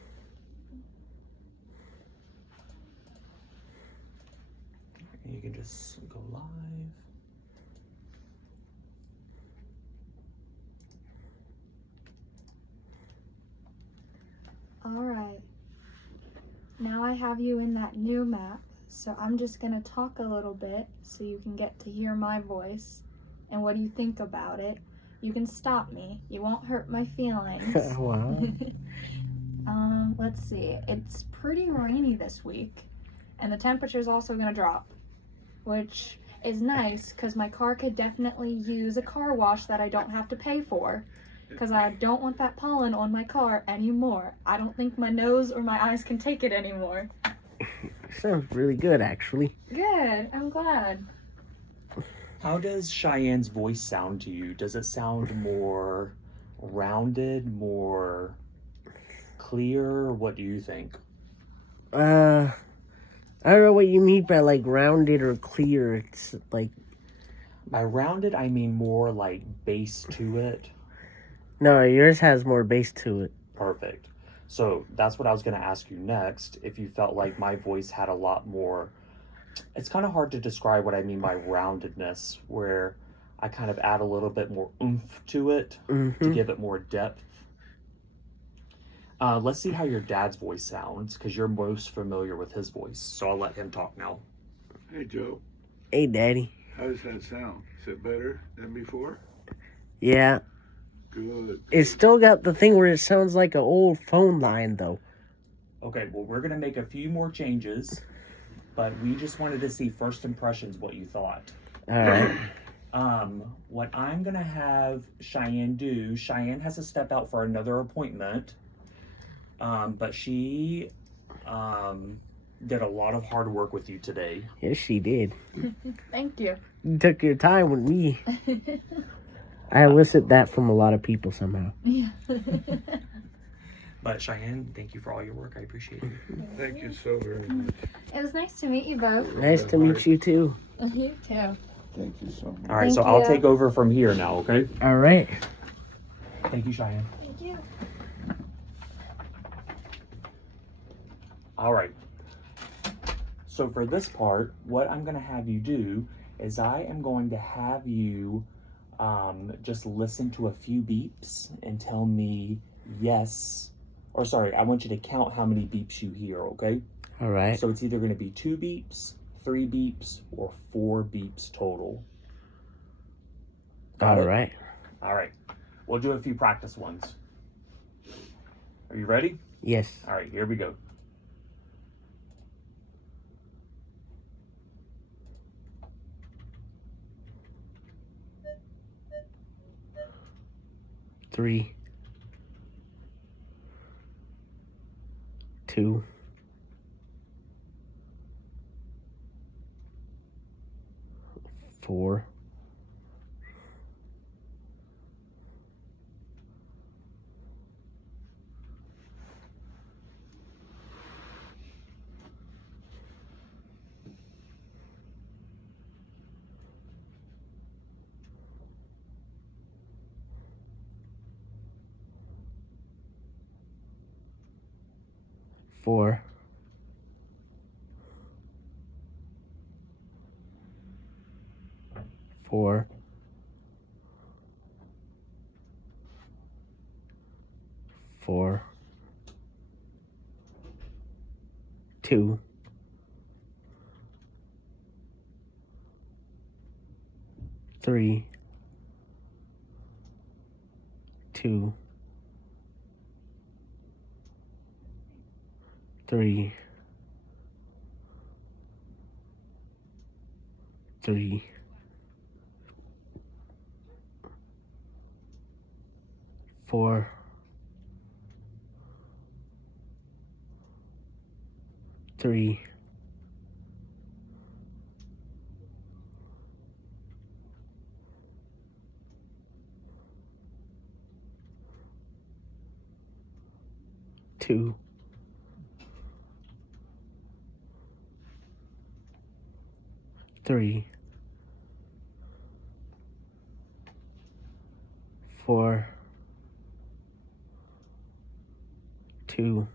And you can just go live. Alright. Now I have you in that new map, so I'm just going to talk a little bit so you can get to hear my voice and what do you think about it. You can stop me. You won't hurt my feelings. Wow. Let's see. It's pretty rainy this week, and the temperature's also going to drop, which is nice because my car could definitely use a car wash that I don't have to pay for. Because I don't want that pollen on my car anymore. I don't think my nose or my eyes can take it anymore. Sounds really good, actually. Good. I'm glad. How does Cheyenne's voice sound to you? Does it sound more rounded, more clear? What do you think? I don't know what you mean by like rounded or clear. It's like, By rounded, I mean more like bass to it. no, yours has more bass to it. Perfect. So that's what I was going to ask you next. If you felt like my voice had a lot more, it's kind of hard to describe what I mean by roundedness, where I kind of add a little bit more oomph to it to give it more depth. Let's see how your dad's voice sounds, because you're most familiar with his voice. So I'll let him talk now. Hey, Joe. Hey, Daddy. How does that sound? Is it better than before? Yeah. Good. It's still got the thing where it sounds like an old phone line, though. Okay, well, we're going to make a few more changes, but we just wanted to see first impressions, what you thought. All right. What I'm going to have Cheyenne do, Cheyenne has to step out for another appointment, but she did a lot of hard work with you today. Yes, she did. Thank you. You took your time with me. I elicit that from a lot of people somehow. Yeah. But Cheyenne, thank you for all your work. I appreciate it. Thank you so very much. It was nice to meet you both. Nice to meet you, too. You too. Thank you so much. All right, Thank so I'll you. take over from here now, okay? All right. Thank you, Cheyenne. Thank you. All right. So for this part, what I'm going to have you do is I am going to have you just listen to a few beeps and tell me yes, or sorry, I want you to count how many beeps you hear, okay? All right. So it's either going to be 2 beeps, 3 beeps, or 4 beeps total. Got All it? right. All right. We'll do a few practice ones. Are you ready? Yes. All right, here we go. Three. 2. 4. 4. 4, 4, 2, 3, 2, 3, 3, 4, 3, 2, 3, 4, 2,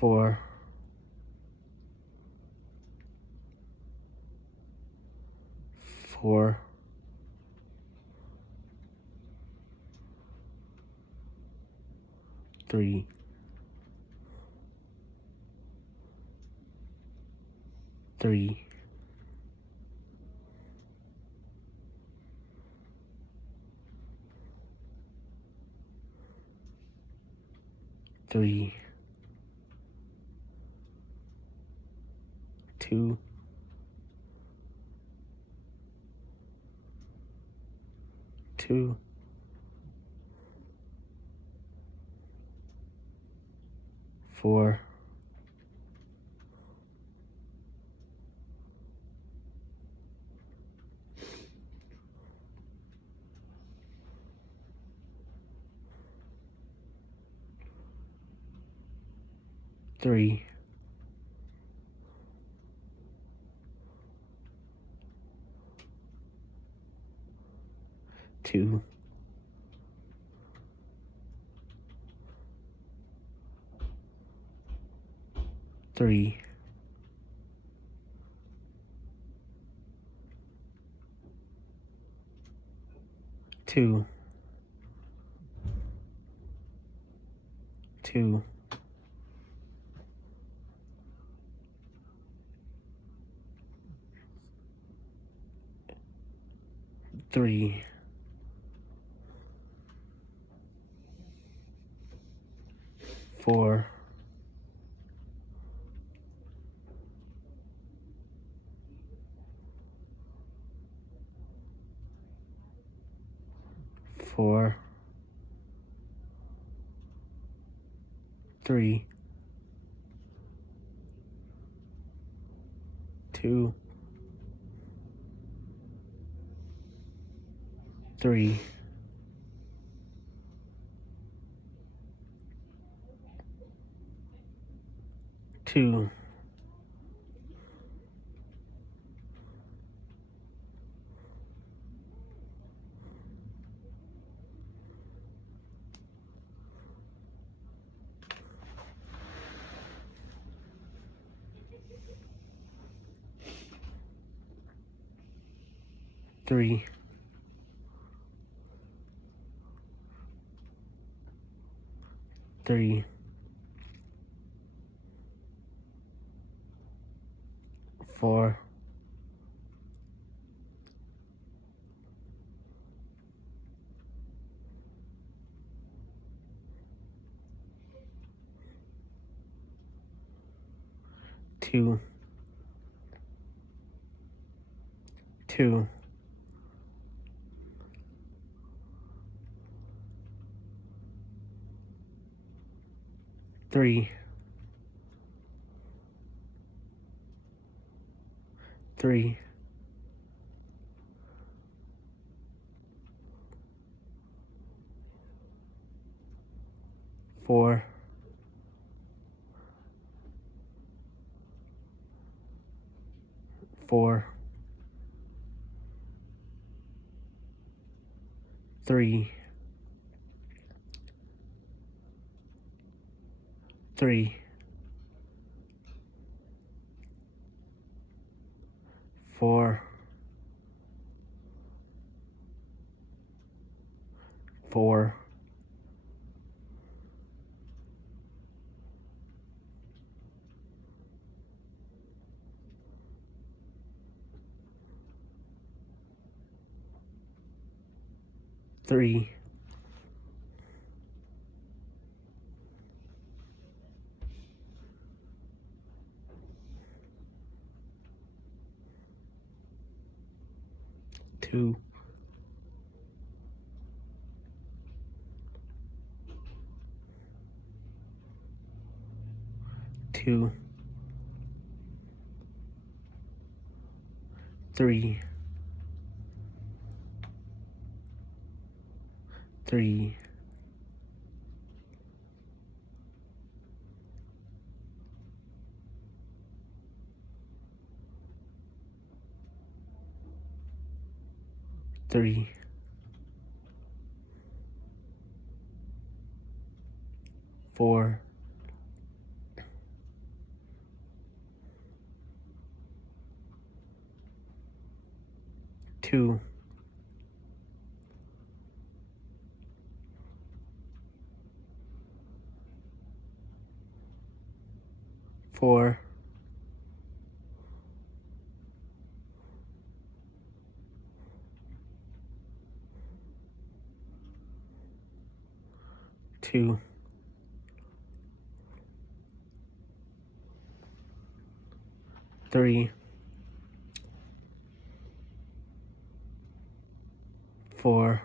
4, 4, 3, 3, 3, 2, 2, 4, 3, 2, 3, 2, 2, 3, 4, 4, 3, 2, 3, 2, 3, 3, 4, 2, 2, 3, 3, 4, 4, 3, 3, 4, 3, 2, 2, 3, 3, 3, 4, 2, 4, 2, 3, 4,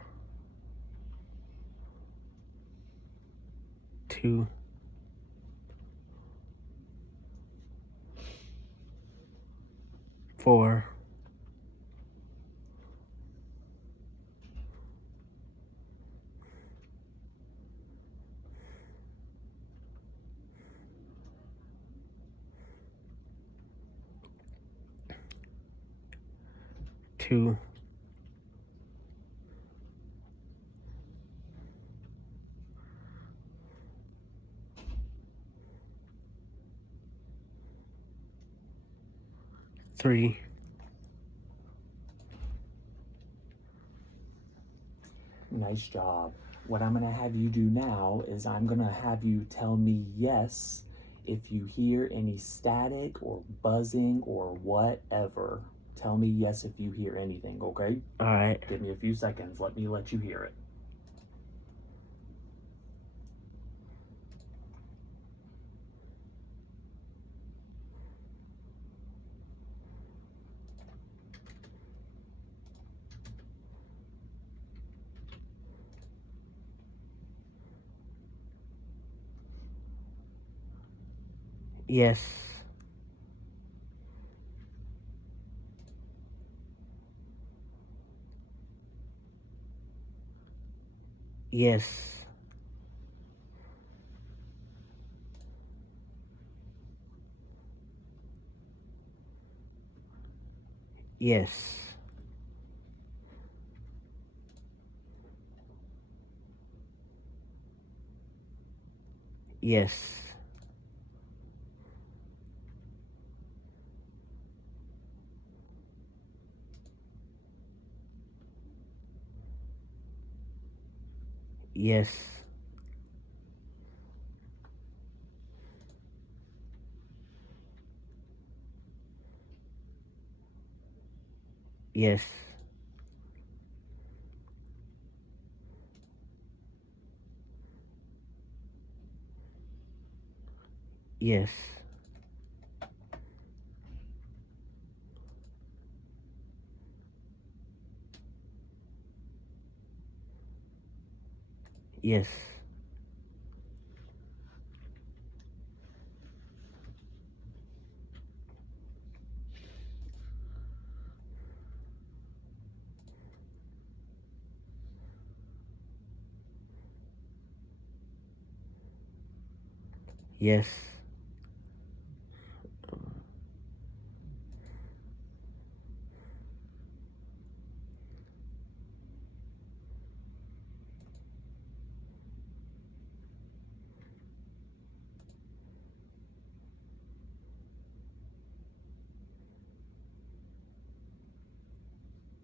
2, 4, 2, 3. Nice job. What I'm gonna have you do now is I'm gonna have you tell me yes if you hear any static or buzzing or whatever. Tell me yes if you hear anything, okay? All right. Give me a few seconds. Let me let you hear it. Yes. Yes. Yes. Yes. Yes. Yes. Yes. Yes. Yes.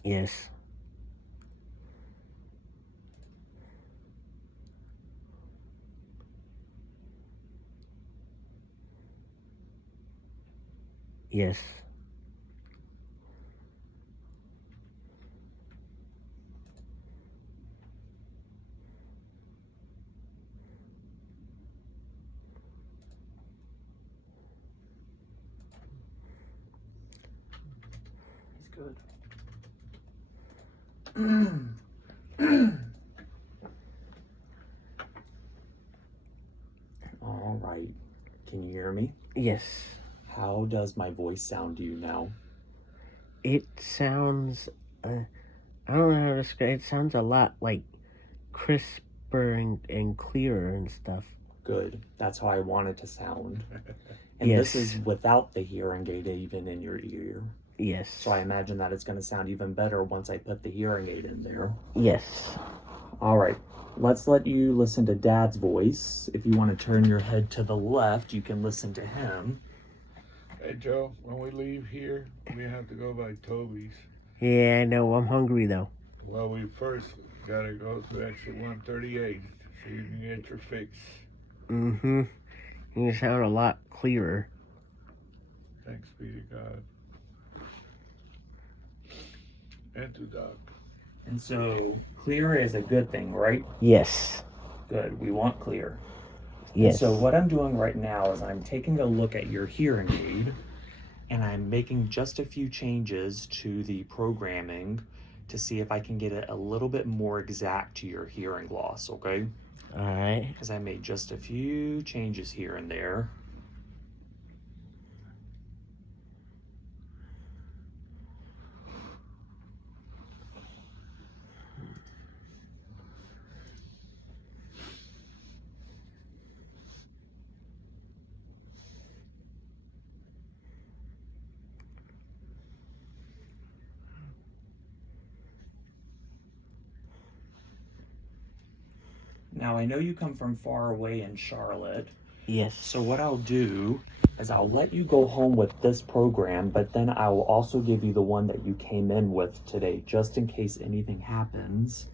Yes. Yes. He's good. All right. Can you hear me? Yes. How does my voice sound to you now? It sounds, I don't know how to describe it. It sounds a lot like crisper and clearer and stuff. Good. That's how I want it to sound. And Yes. this is without the hearing aid even in your ear. Yes. So I imagine that it's going to sound even better once I put the hearing aid in there. Yes. All right. Let's let you listen to Dad's voice. If you want to turn your head to the left, you can listen to him. Hey, Joe, when we leave here, we have to go by Toby's. Yeah, I know. I'm hungry, though. Well, we first got to go to exit 138 so you can get your fix. Mm-hmm. You sound a lot clearer. Thanks be to God. And to Doc. And so clear is a good thing, right? Yes. Good. We want clear. Yes. And so what I'm doing right now is I'm taking a look at your hearing aid and I'm making just a few changes to the programming to see if I can get it a little bit more exact to your hearing loss, okay? All right. Because I made just a few changes here and there. Now, I know you come from far away in Charlotte, Yes. so what I'll do is I'll let you go home with this program, but then I will also give you the one that you came in with today, just in case anything happens.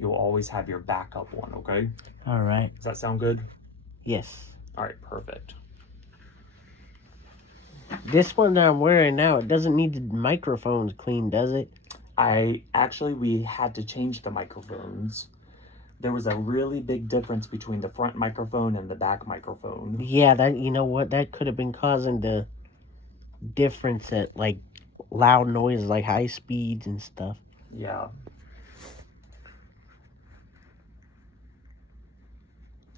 You'll always have your backup one, okay? All right. Does that sound good? Yes. All right, perfect. This one that I'm wearing now, it doesn't need the microphones cleaned, does it? We had to change the microphones. There was a really big difference between the front microphone and the back microphone. Yeah, that, you know what, that could have been causing the difference at, like, loud noises, like high speeds and stuff. Yeah.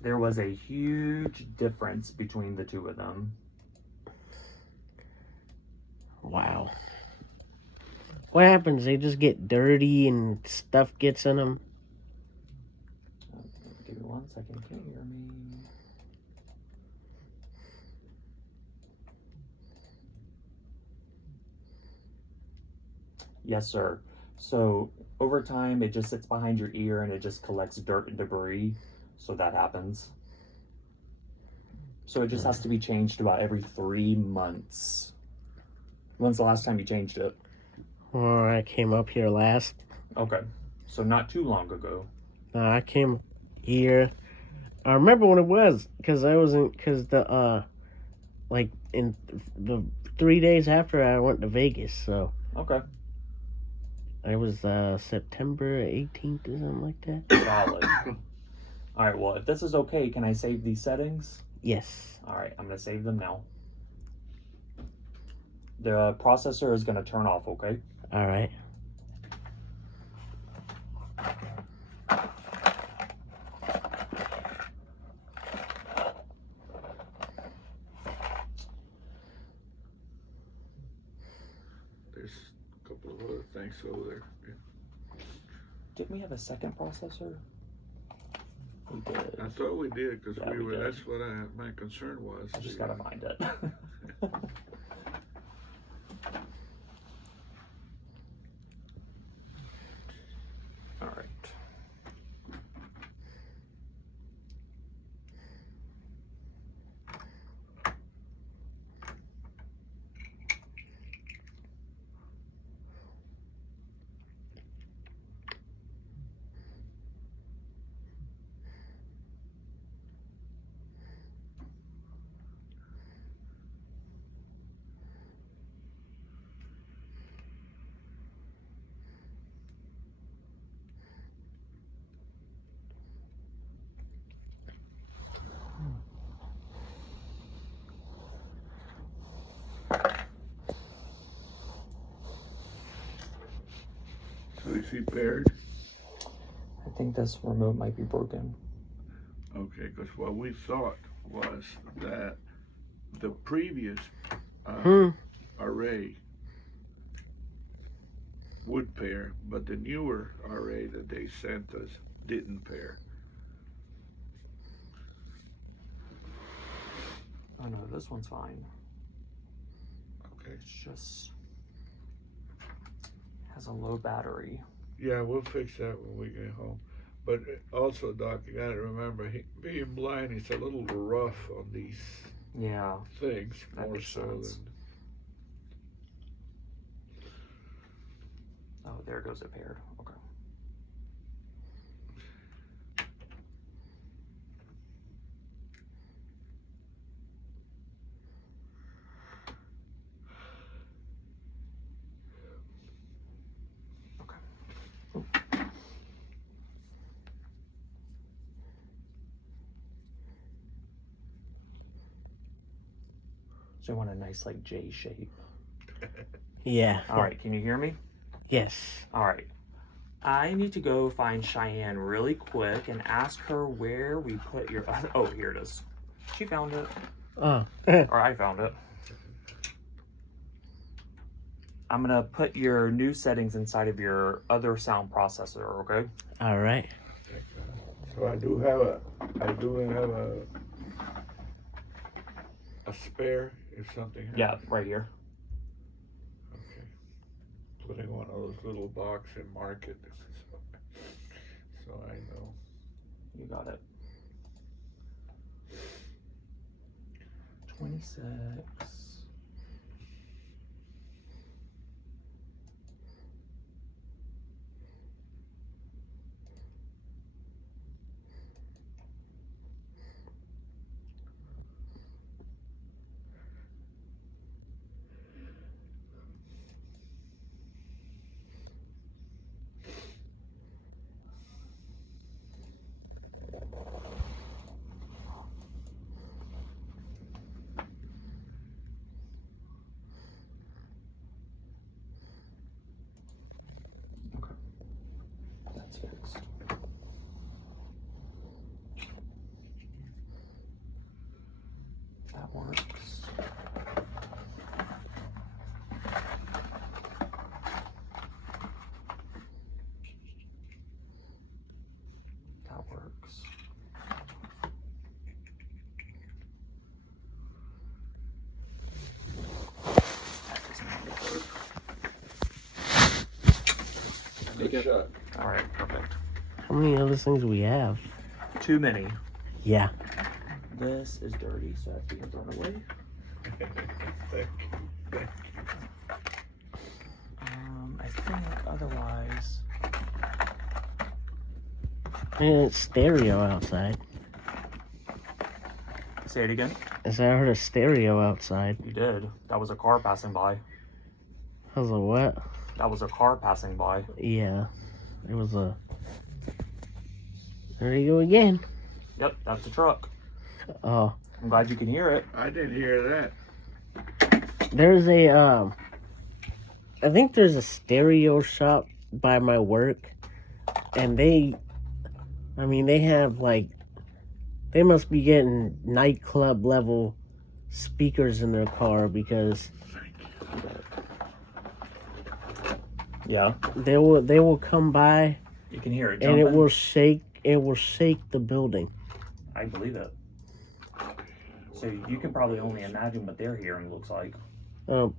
There was a huge difference between the two of them. Wow. What happens? They just get dirty and stuff gets in them? Give me 1 second. Can you hear me? Yes, sir. So over time, it just sits behind your ear and it just collects dirt and debris. So that happens. So it just has to be changed about every 3 months. When's the last time you changed it? Oh, I came up here last. Okay. So not too long ago. I came here. I remember when it was, because I wasn't, because like, in the 3 days after I went to Vegas, so. Okay. It was September 18th or something like that. Solid. All right, well, if this is okay, can I save these settings? Yes. All right, I'm going to save them now. The processor is going to turn off, okay? All right. There's a couple of other things over there. Yeah. Didn't we have a second processor? We did. I thought we did because Yeah, we did. that's what my concern was. I just got to find it. All right. So is he paired? I think this remote might be broken. Okay, because what we thought was that the previous array would pair, but the newer array that they sent us didn't pair. Oh no, this one's fine. Okay. It's just has a low battery. Yeah, we'll fix that when we get home. But also, Doc, you gotta remember, being blind, he's a little rough on these Yeah, things, that more makes so sense. than. Oh, there goes it paired. Okay. So I want a nice like J shape. Yeah. All right, can you hear me? Yes. All right. I need to go find Cheyenne really quick and ask her where we put your. Oh, here it is. She found it. Oh. Or I found it. I'm gonna put your new settings inside of your other sound processor, okay? All right. So I do have a spare if something happens. Yeah, right here. Okay. Putting one of those little box and mark it so I know. You got it. 26. That's fixed. That works. That works. That doesn't need to work. Good shot. All right, perfect. How many other things do we have? Too many. Yeah. This is dirty, so I have to get thrown away. Thank you. I think otherwise. And it's stereo outside. Say it again. As I heard a stereo outside. You did. That was a car passing by. I was like, what? That was a car passing by. Yeah. It was a... There you go again. Yep, that's a truck. Oh. I'm glad you can hear it. I didn't hear that. There's a, I think there's a stereo shop by my work. And they have like... They must be getting nightclub level speakers in their car because... Yeah. They will come by You can hear it and it jumping. will shake the building. I believe it. So you can probably only imagine what their hearing looks like.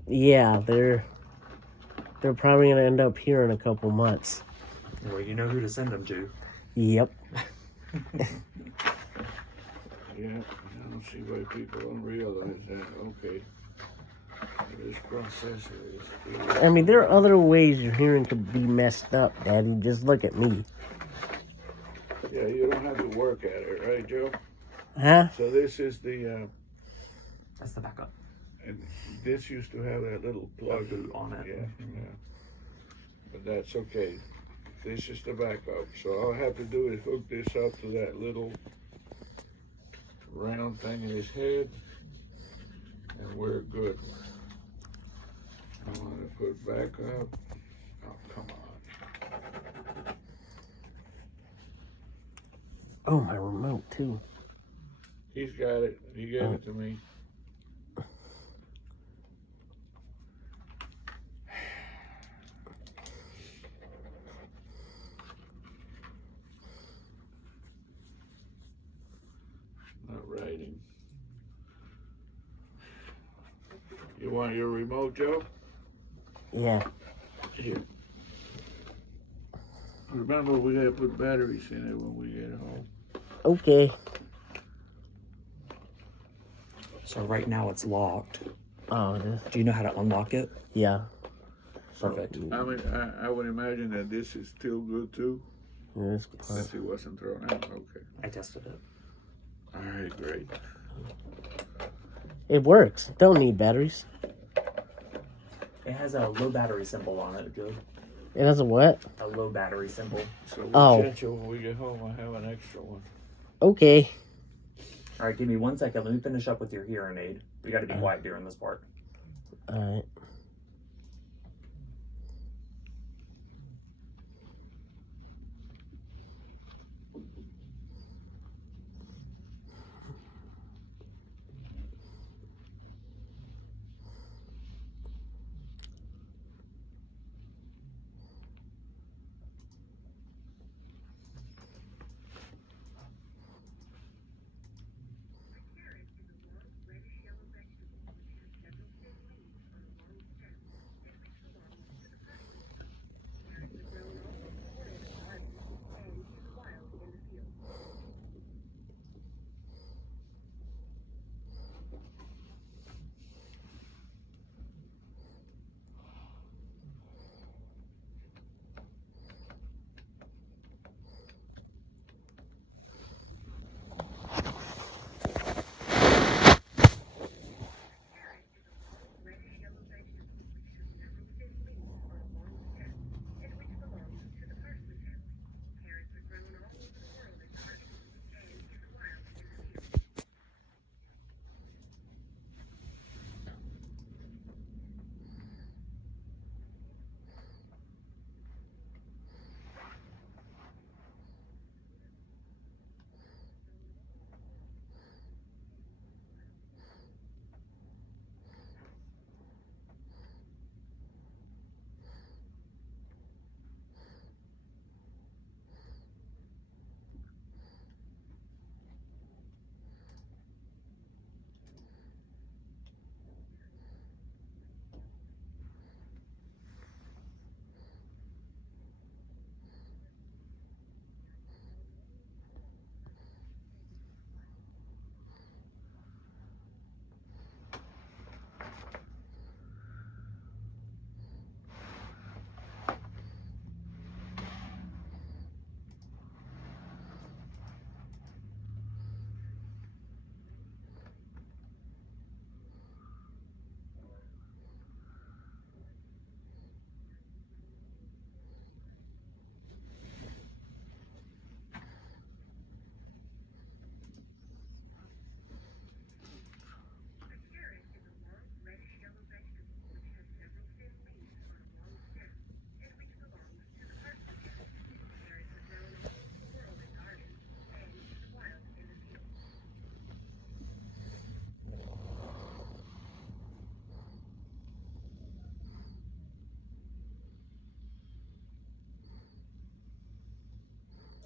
Yeah, they're probably gonna end up here in a couple months. Well, you know who to send them to. Yep. Yeah, I don't see why people don't realize that. Okay. This processor is... I mean, there are other ways your hearing could be messed up, Daddy. Just look at me. Yeah, you don't have to work at it, right, Joe? Huh? So this is the, That's the backup. and this used to have that little plug boot on it. Yeah, yeah. But that's okay. This is the backup. So all I have to do is hook this up to that little round thing in his head, and we're good. I want to put back up. Oh, come on. Oh, my remote too. He's got it. He gave it to me. Not writing. You want your remote, Joe? Yeah. Here. Remember, we gotta put batteries in it when we get home. Okay. So right now it's locked. Oh, it is. Do you know how to unlock it? Yeah. Perfect. I mean, I would imagine that this is still good too. Yes. Since it wasn't thrown out. Okay. I tested it. All right, great. It works. Don't need batteries. It has a low battery symbol on it, Joe. It has a what? A low battery symbol. So Oh. we'll check you when we get home. I have an extra one. Okay. All right, give me 1 second. Let me finish up with your hearing aid. We got to be quiet during this part. All right.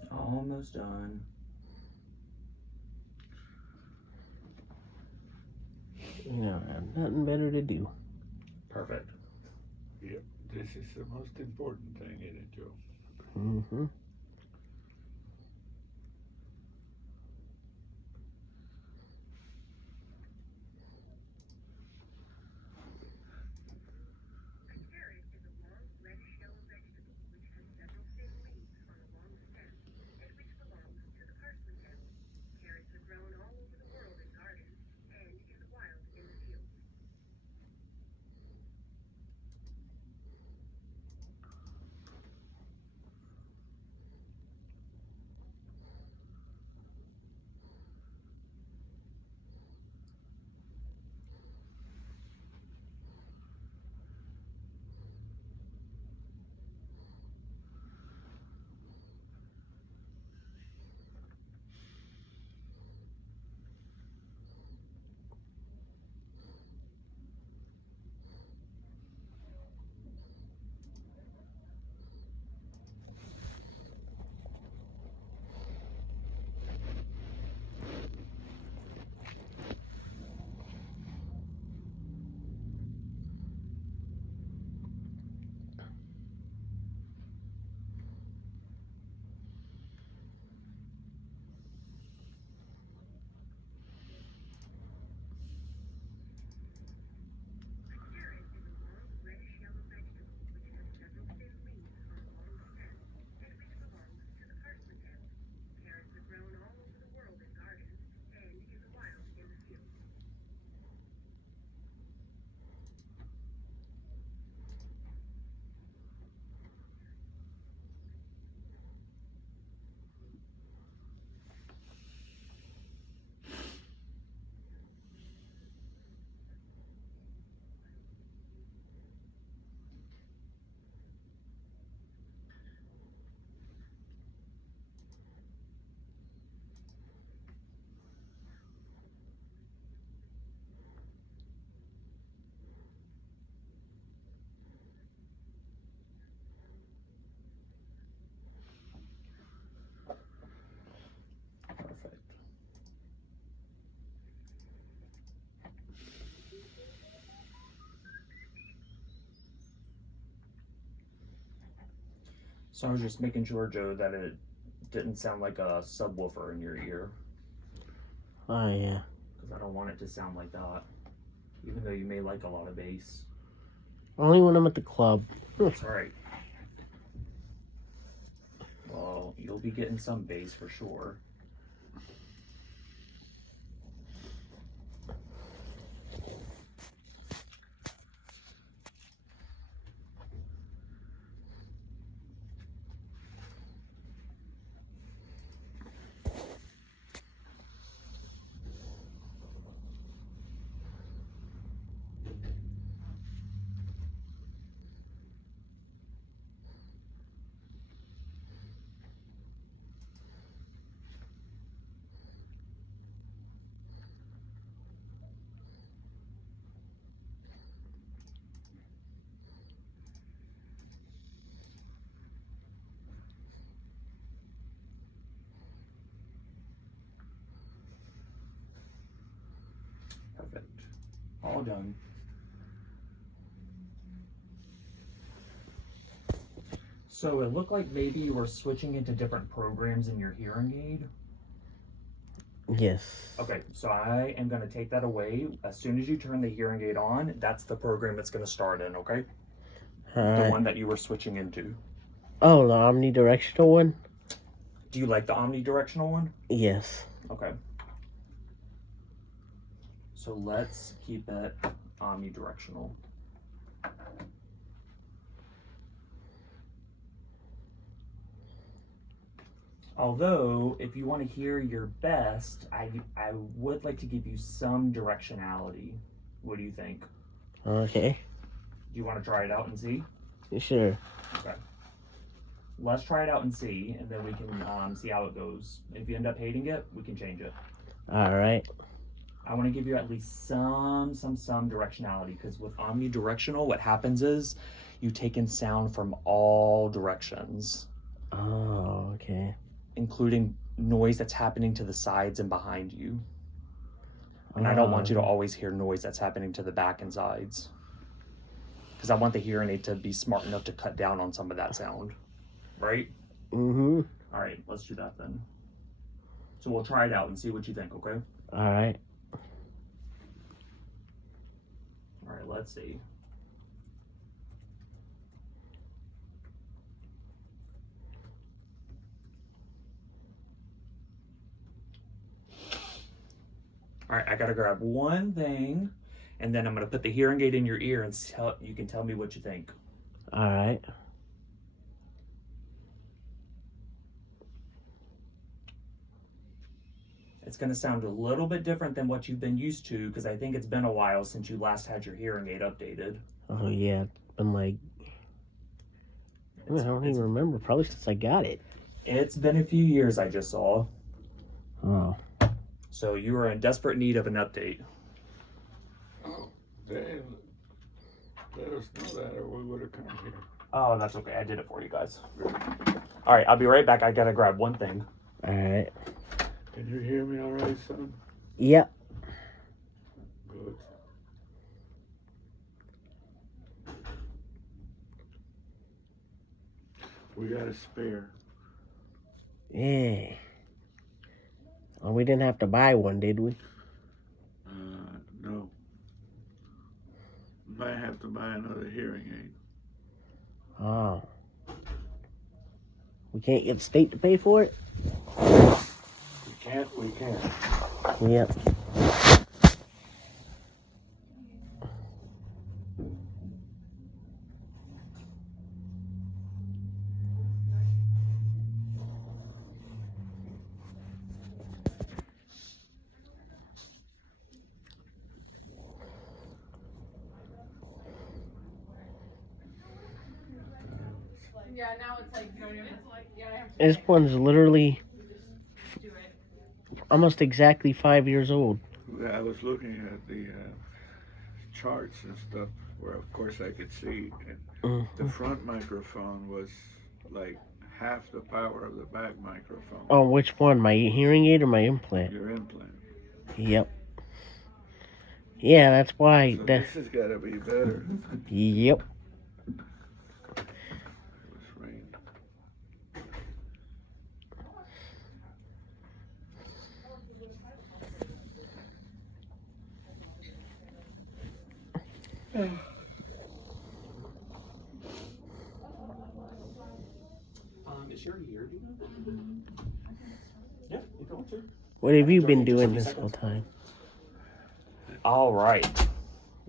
Almost done. You know, I have nothing better to do. Perfect. Yep. This is the most important thing, isn't it, Joe? Mm-hmm. So I was just making sure, Joe, that it didn't sound like a subwoofer in your ear. Oh, yeah. Because I don't want it to sound like that. Even though you may like a lot of bass. Only when I'm at the club. That's right. Well, you'll be getting some bass for sure. Perfect. All done. So it looked like maybe you were switching into different programs in your hearing aid. Yes. Okay, so I am going to take that away. As soon as you turn the hearing aid on, that's the program it's going to start in, okay? All The right. one that you were switching into. Oh, the omnidirectional one? Do you like the omnidirectional one? Yes. Okay. So let's keep it omnidirectional. Although, if you want to hear your best, I would like to give you some directionality. What do you think? Okay. Do you want to try it out and see? Sure. Okay. Let's try it out and see, and then we can see how it goes. If you end up hating it, we can change it. All right. I want to give you at least some directionality, because with omnidirectional, what happens is you take in sound from all directions, Oh, okay. including noise that's happening to the sides and behind you. And I don't want you to always hear noise that's happening to the back and sides, because I want the hearing aid to be smart enough to cut down on some of that sound, right? Mm-hmm. All right, let's do that then. So we'll try it out and see what you think, okay? All right. All right, let's see. All right, I gotta grab one thing, and then I'm gonna put the hearing aid in your ear and you can tell me what you think. All right. It's gonna sound a little bit different than what you've been used to, because I think it's been a while since you last had your hearing aid updated. Oh, yeah. It's been like, I don't even remember. Probably since I got it. It's been a few years, I just saw. Oh. So you are in desperate need of an update. Oh, they let us know that, or we would have come here. Oh, that's okay. I did it for you guys. All right, I'll be right back. I gotta grab one thing. All right. Can you hear me all right, son? Yep. Good. We got a spare. Yeah. Well, we didn't have to buy one, did we? No. Might have to buy another hearing aid. Oh. We can't get the state to pay for it? We can't. Yep. Yeah, now it's like, you know, it's like, yeah, I have to. This one's literally Do it. almost exactly 5 years old. I was looking at the charts and stuff where, of course, I could see. And the front microphone was like half the power of the back microphone. Oh, which one? My hearing aid or my implant? Your implant. Yep. Yeah, that's why. So this has got to be better. Yep. It was rain. Is she already here? Do you know? Yeah, if you want to. What have you been Just a doing few this seconds. whole time? All right.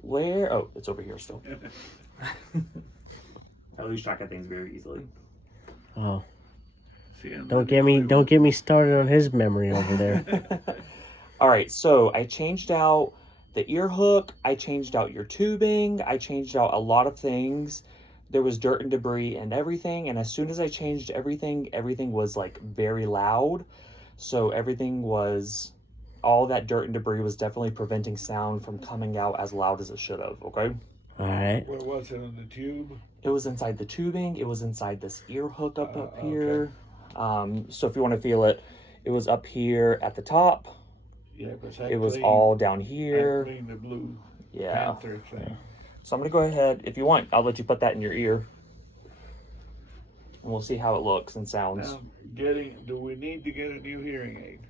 Where? Oh, it's over here still. I lose track of things very easily. Oh, See, and don't then get me started on his memory over there. All right, so I changed out the ear hook, I changed out your tubing, I changed out a lot of things. There was dirt and debris and everything, and as soon as I changed everything, everything was like very loud. So everything was, all that dirt and debris was definitely preventing sound from coming out as loud as it should have, okay? All right. Where was it in the tube? It was inside the tubing, it was inside this ear hook up Okay. here. So if you want to feel it, it was up here at the top. Yeah, because It was all down I here. cleaned the blue Yeah. Panther thing. So I'm gonna go ahead, if you want, I'll let you put that in your ear. And we'll see how it looks and sounds. Now, do we need to get a new hearing aid?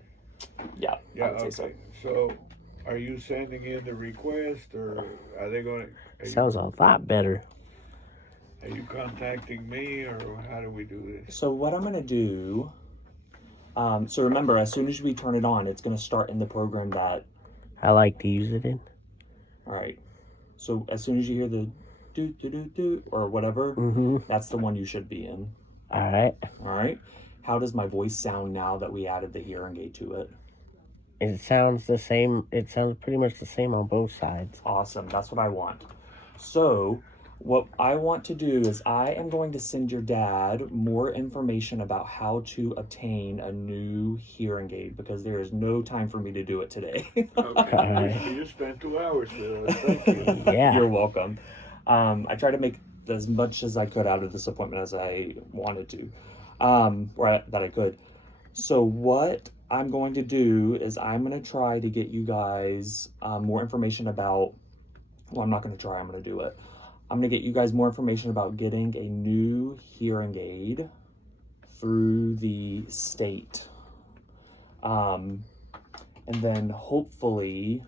Yeah, Yeah, I would say so. okay. So, are you sending in the request, or are they going to? Sounds a lot better. Are you contacting me, or how do we do this? So what I'm gonna do, so remember, as soon as we turn it on, it's gonna start in the program that, I like to use it in. all right. So as soon as you hear the do do do do or whatever, Mm-hmm. that's the one you should be in. All right. All right. How does my voice sound now that we added the hearing aid to it? It sounds the same. It sounds pretty much the same on both sides. Awesome. That's what I want. So what I want to do is I am going to send your dad more information about how to obtain a new hearing aid because there is no time for me to do it today. Okay. You spent 2 hours with us. Thank you. Yeah. You're welcome. I tried to make as much as I could out of this appointment as I wanted to, that I could. So what I'm going to do is I'm going to try to get you guys more information about, well, I'm not going to try, I'm going to do it. I'm going to get you guys more information about getting a new hearing aid through the state. And then hopefully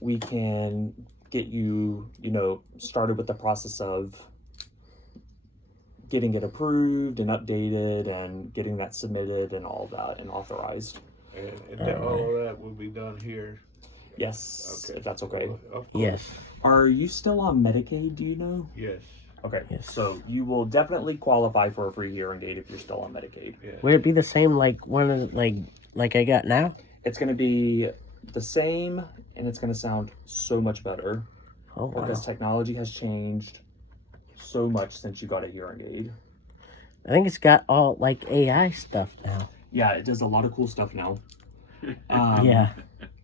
we can get you, started with the process of getting it approved and updated and getting that submitted and all that and authorized. And all of that will be done here. Yes, Okay. if that's okay. Of course. Yes. Are you still on Medicaid, do you know? Yes. Okay, Yes. so you will definitely qualify for a free hearing aid if you're still on Medicaid. Yes. Would it be the same like one of like I got now? It's going to be the same and it's going to sound so much better Oh wow. because technology has changed so much since you got a hearing aid. I think it's got all like AI stuff now. Yeah, it does a lot of cool stuff now. Yeah.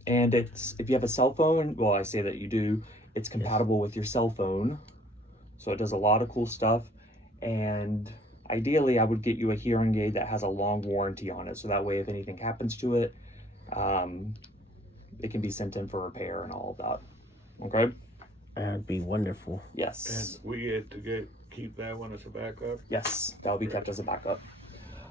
And it's, if you have a cell phone, well, I say that you do, it's compatible with your cell phone. So it does a lot of cool stuff. And ideally, I would get you a hearing aid that has a long warranty on it. So that way, if anything happens to it, it can be sent in for repair and all of that. Okay? That'd be wonderful. Yes. And we get to keep that one as a backup. Yes, that will be kept as a backup.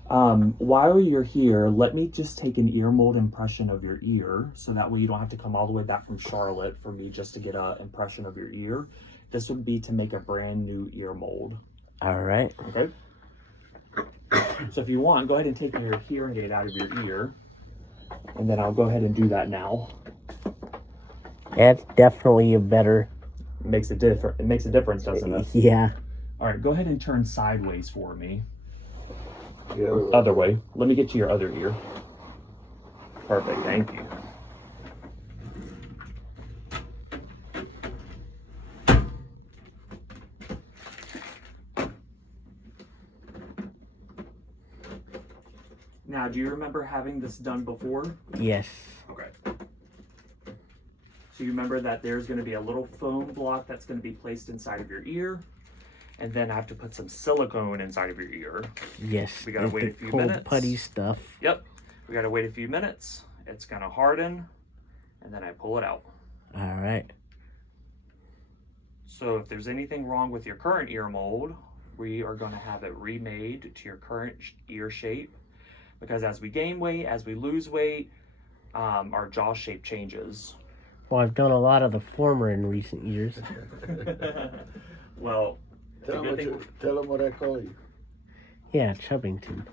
While you're here, let me just take an ear mold impression of your ear, so that way you don't have to come all the way back from Charlotte for me just to get an impression of your ear. This would be to make a brand new ear mold. All right. Okay? So if you want, go ahead and take your hearing aid out of your ear, and then I'll go ahead and do that now. That's definitely a better. It makes a difference, doesn't it? Yeah. All right, go ahead and turn sideways for me. Yeah. Other way. Let me get to your other ear. Perfect, thank you. Now, do you remember having this done before? Yes. Okay. So you remember that there's going to be a little foam block that's going to be placed inside of your ear. And then I have to put some silicone inside of your ear. Yes. We gotta Like wait a the few cold minutes. putty stuff. Yep. We gotta wait a few minutes. It's gonna harden. And then I pull it out. All right. So if there's anything wrong with your current ear mold, we are going to have it remade to your current ear shape. Because as we gain weight, as we lose weight, our jaw shape changes. Well, I've done a lot of the former in recent years. Well, Tell them what I call you. Yeah, Chubbington.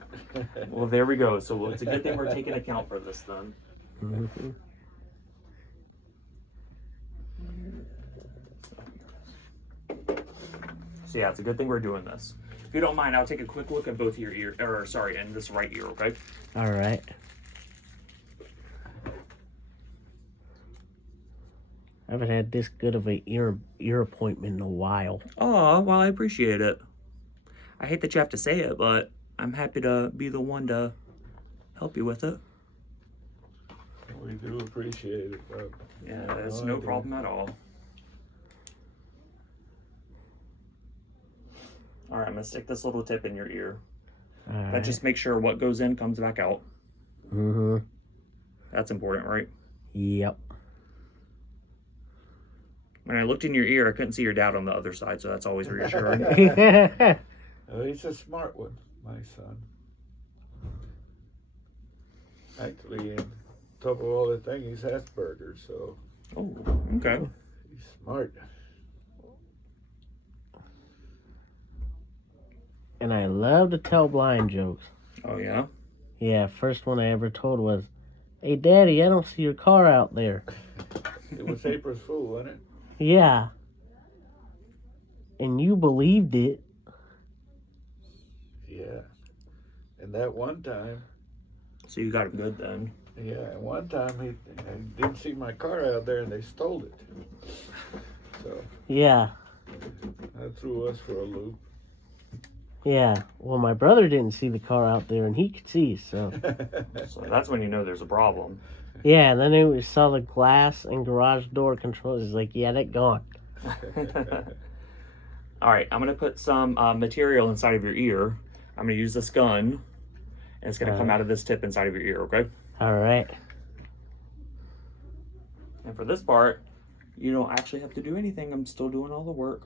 well, there we go. So it's a good thing we're taking account for this then. Mm-hmm. So yeah, it's a good thing we're doing this. If you don't mind, I'll take a quick look at both your and this right ear, okay? All right. I haven't had this good of a ear appointment in a while. Oh, well, I appreciate it. I hate that you have to say it, but I'm happy to be the one to help you with it. We do appreciate it, bro. Yeah, it's no problem at all. All right, I'm gonna stick this little tip in your ear. All But right. just make sure what goes in comes back out. Mm-hmm. That's important, right? Yep. When I looked in your ear, I couldn't see your dad on the other side, so that's always reassuring. Oh, he's a smart one, my son. Actually, in top of all the thing, he's Asperger's, so Oh, okay. he's smart. And I love to tell blind jokes. Oh, yeah? Yeah, first one I ever told was, "Hey, Daddy, I don't see your car out there." It was April's Fool, wasn't it? Yeah. And you believed it. Yeah. And that one time, So you got it good then. yeah, and one time he didn't see my car out there and they stole it. So Yeah. that threw us for a loop. Yeah. Well, my brother didn't see the car out there and he could see, so. So that's when you know there's a problem. Yeah, and then we saw the glass and garage door controls. He's like, yeah, that gone. All right, I'm going to put some material inside of your ear. I'm going to use this gun, and it's going to come out of this tip inside of your ear, okay? All right. And for this part, you don't actually have to do anything. I'm still doing all the work.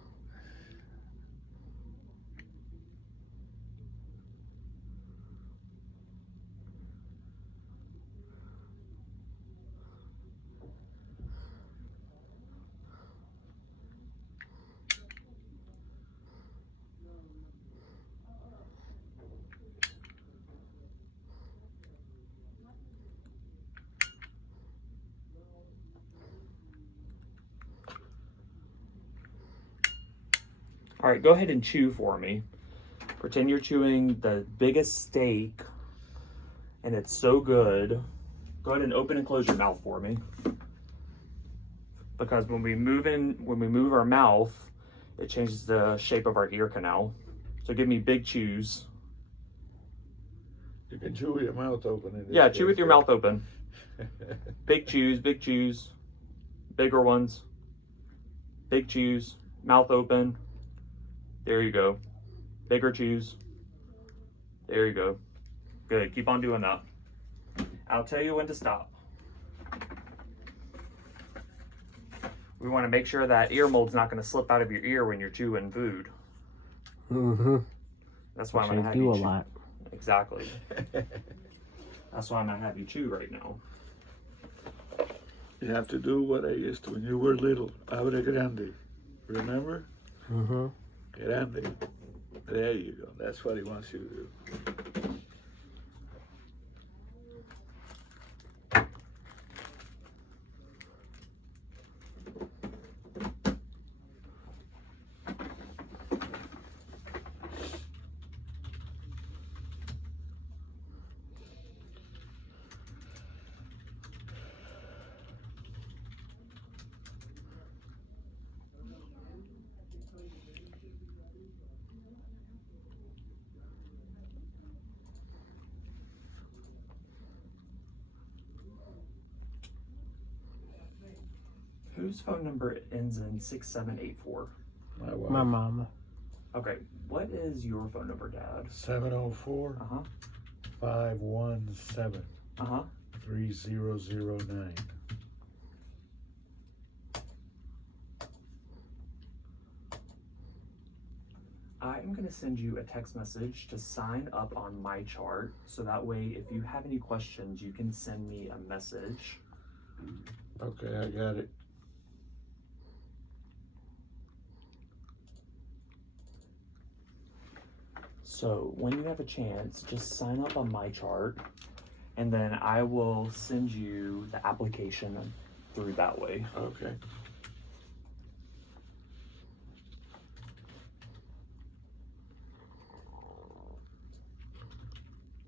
All right, go ahead and chew for me. Pretend you're chewing the biggest steak, and it's so good. Go ahead and open and close your mouth for me. Because when we move our mouth, it changes the shape of our ear canal. So give me big chews. You can chew with your mouth open. In this Yeah, chew with case, your mouth open. Big chews, bigger ones. Big chews, mouth open. There you go. Bigger chews. There you go. Good, keep on doing that. I'll tell you when to stop. We want to make sure that ear mold's not going to slip out of your ear when you're chewing food. Mm-hmm. That's why I'm Which going to I have do you a chew. lot. Exactly. That's why I'm going to have you chew right now. You have to do what I used to when you were little. Abre grande. Remember? Mm-hmm. Grande. There you go. That's what he wants you to do. Whose phone number ends in 6784? My wife. My mama. Okay, what is your phone number, Dad? 704 Uh-huh. 517 Uh-huh. 3009. I'm going to send you a text message to sign up on my chart, so that way if you have any questions, you can send me a message. Okay, I got it. So when you have a chance, just sign up on my chart, and then I will send you the application through that way. Okay.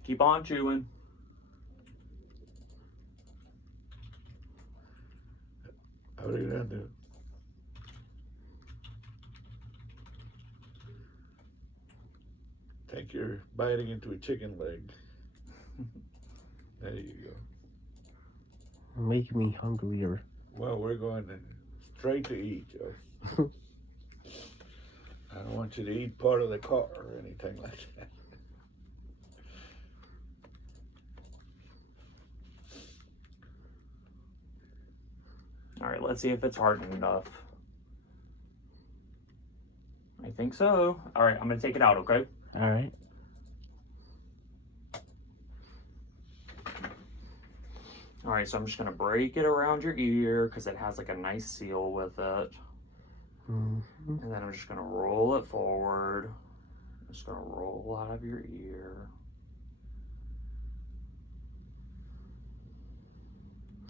Keep on chewing. What are you gonna do? Think you're biting into a chicken leg. There you go. Make me hungrier. Well, we're going straight to eat, Joe. I don't want you to eat part of the car or anything like that. All right, let's see if it's hardened enough. I think so. All right, I'm gonna take it out, okay? All right. All right, so I'm just gonna break it around your ear because it has like a nice seal with it. Mm-hmm. And then I'm just gonna roll it forward. Just gonna roll out of your ear.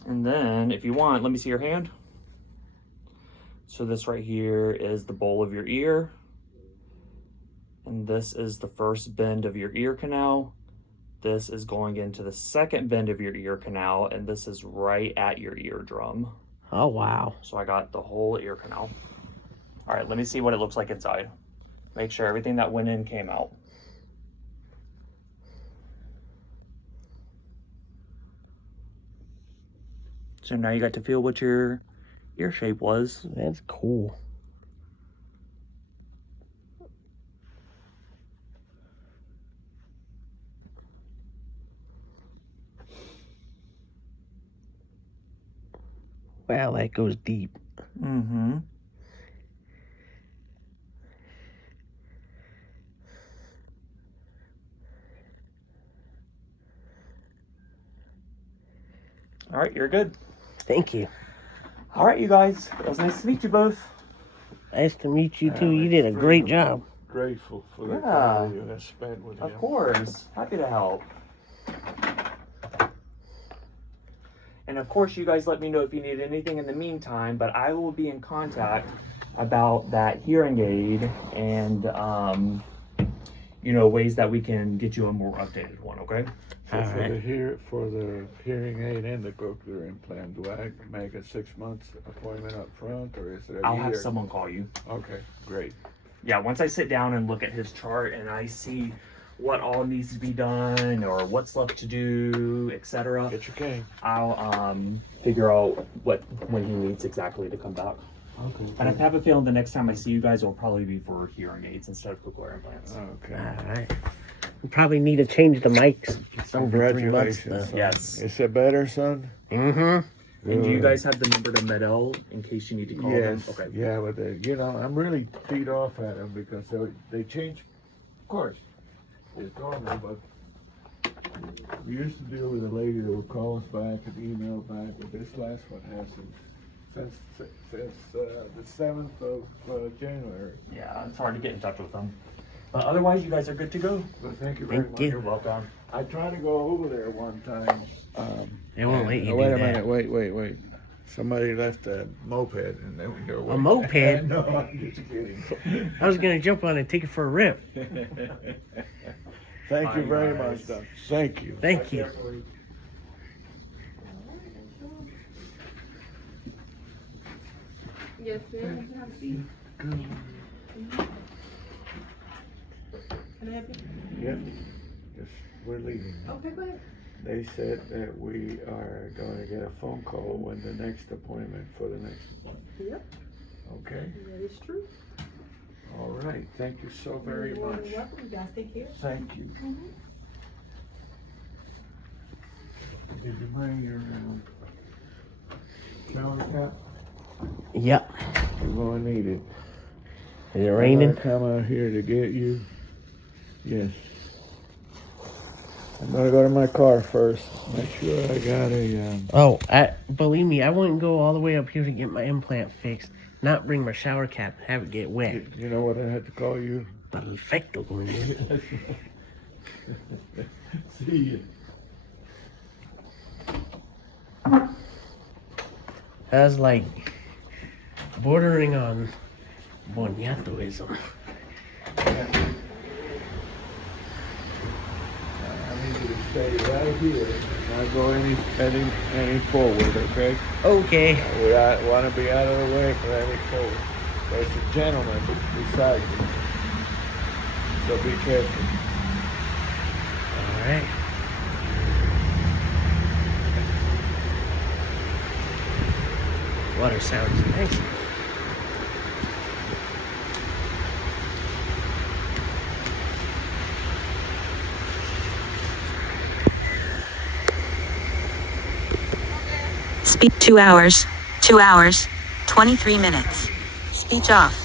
And then if you want, let me see your hand. So this right here is the bowl of your ear. And this is the first bend of your ear canal. This is going into the second bend of your ear canal, and this is right at your eardrum. Oh, wow. So I got the whole ear canal. All right, let me see what it looks like inside. Make sure everything that went in came out. So now you got to feel what your ear shape was. That's cool. Wow, that goes deep. Mm-hmm. All right, you're good. Thank you. All right, you guys. It was nice to meet you both. Nice to meet you, too. You did a great job. Grateful for the Yeah. time you have spent with him. Of course. Happy to help. And of course, you guys let me know if you need anything in the meantime, but I will be in contact about that hearing aid and, ways that we can get you a more updated one, okay? So All for right. the hearing aid and the cochlear implant, do I make a 6 months appointment up front, or is it a I'll year? have someone call you. Okay, great. Yeah, once I sit down and look at his chart and I see what all needs to be done or what's left to do, etc., Get your cane. I'll figure out when he needs exactly to come back. Okay. And I have a feeling the next time I see you guys will probably be for hearing aids instead of cochlear implants. Okay. All right. We probably need to change the mics. Over 3 months. Congratulations. son. Yes. Is it better, son? Mm-hmm. And do you guys have the number to Medell in case you need to call Yes. them? Okay. Yeah, but I'm really teed off at them because they change. Of course, it's normal, but we used to deal with a lady that would call us back and email back, but this last one hasn't since the 7th of January. Yeah, it's hard to get in touch with them. But otherwise, you guys are good to go. But thank you very Thank much. you. You're welcome. I tried to go over there one time. They won't let you wait do a minute, that. wait. Somebody left a moped and then we go. A moped? No, I'm just kidding. I was going to jump on it and take it for a rip. Thank you Bye, very guys. much, Doc. Thank you. Thank you. Yes, ma'am. Have a seat. Can I have you? Yep. Yes, we're leaving. Okay, go ahead. They said that we are going to get a phone call when the next appointment for the next one. Yep, Okay? that is true. All right. Thank you so very You're more much. than welcome. You guys take care. Thank you. Did you bring your shower cap? Yep. You're going to need it. Is it raining? Did I come out here to get you? Yes. I'm gonna go to my car first. Make sure I got a. Oh, believe me, I wouldn't go all the way up here to get my implant fixed. Not bring my shower cap and have it get wet. You know what I had to call you? Perfecto, going in. See ya. That's like bordering on boniatoism. I need you to stay right here. Not go any forward, okay? Okay. I want to be out of the way for any forward. There's a gentleman beside you, so be careful. All right. Water sounds nice. Speak 2 hours, 2 hours, 23 minutes. Speech off.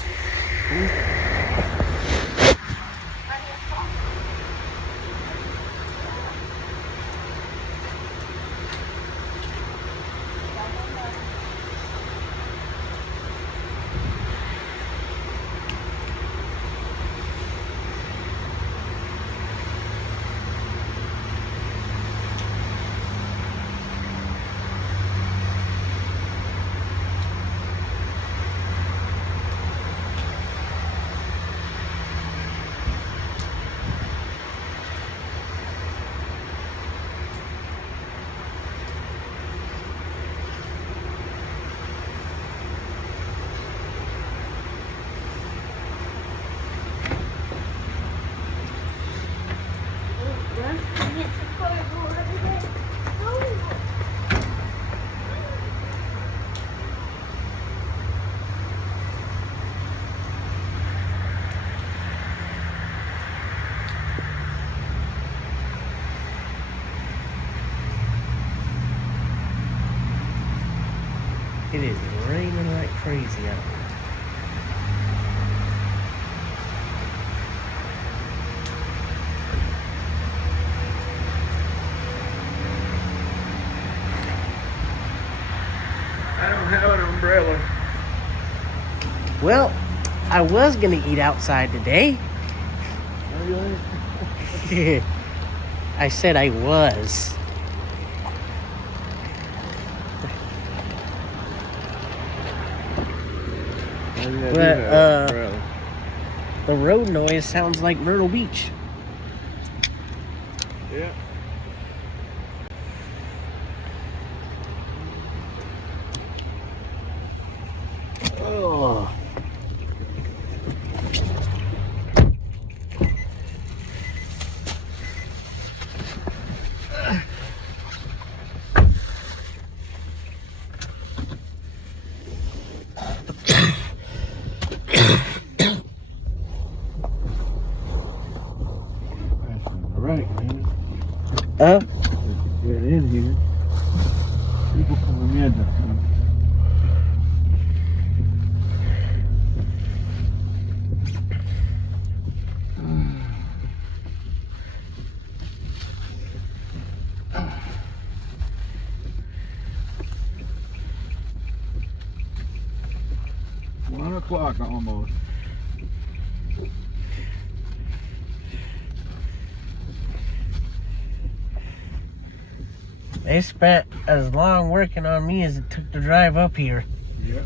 It is raining like crazy out here. I don't have an umbrella. Well, I was gonna eat outside today. I said I was. But the road noise sounds like Myrtle Beach. Yeah. Oh. Right, man. Huh? Get in here. People coming in. One o'clock almost. They spent as long working on me as it took to drive up here. Yep.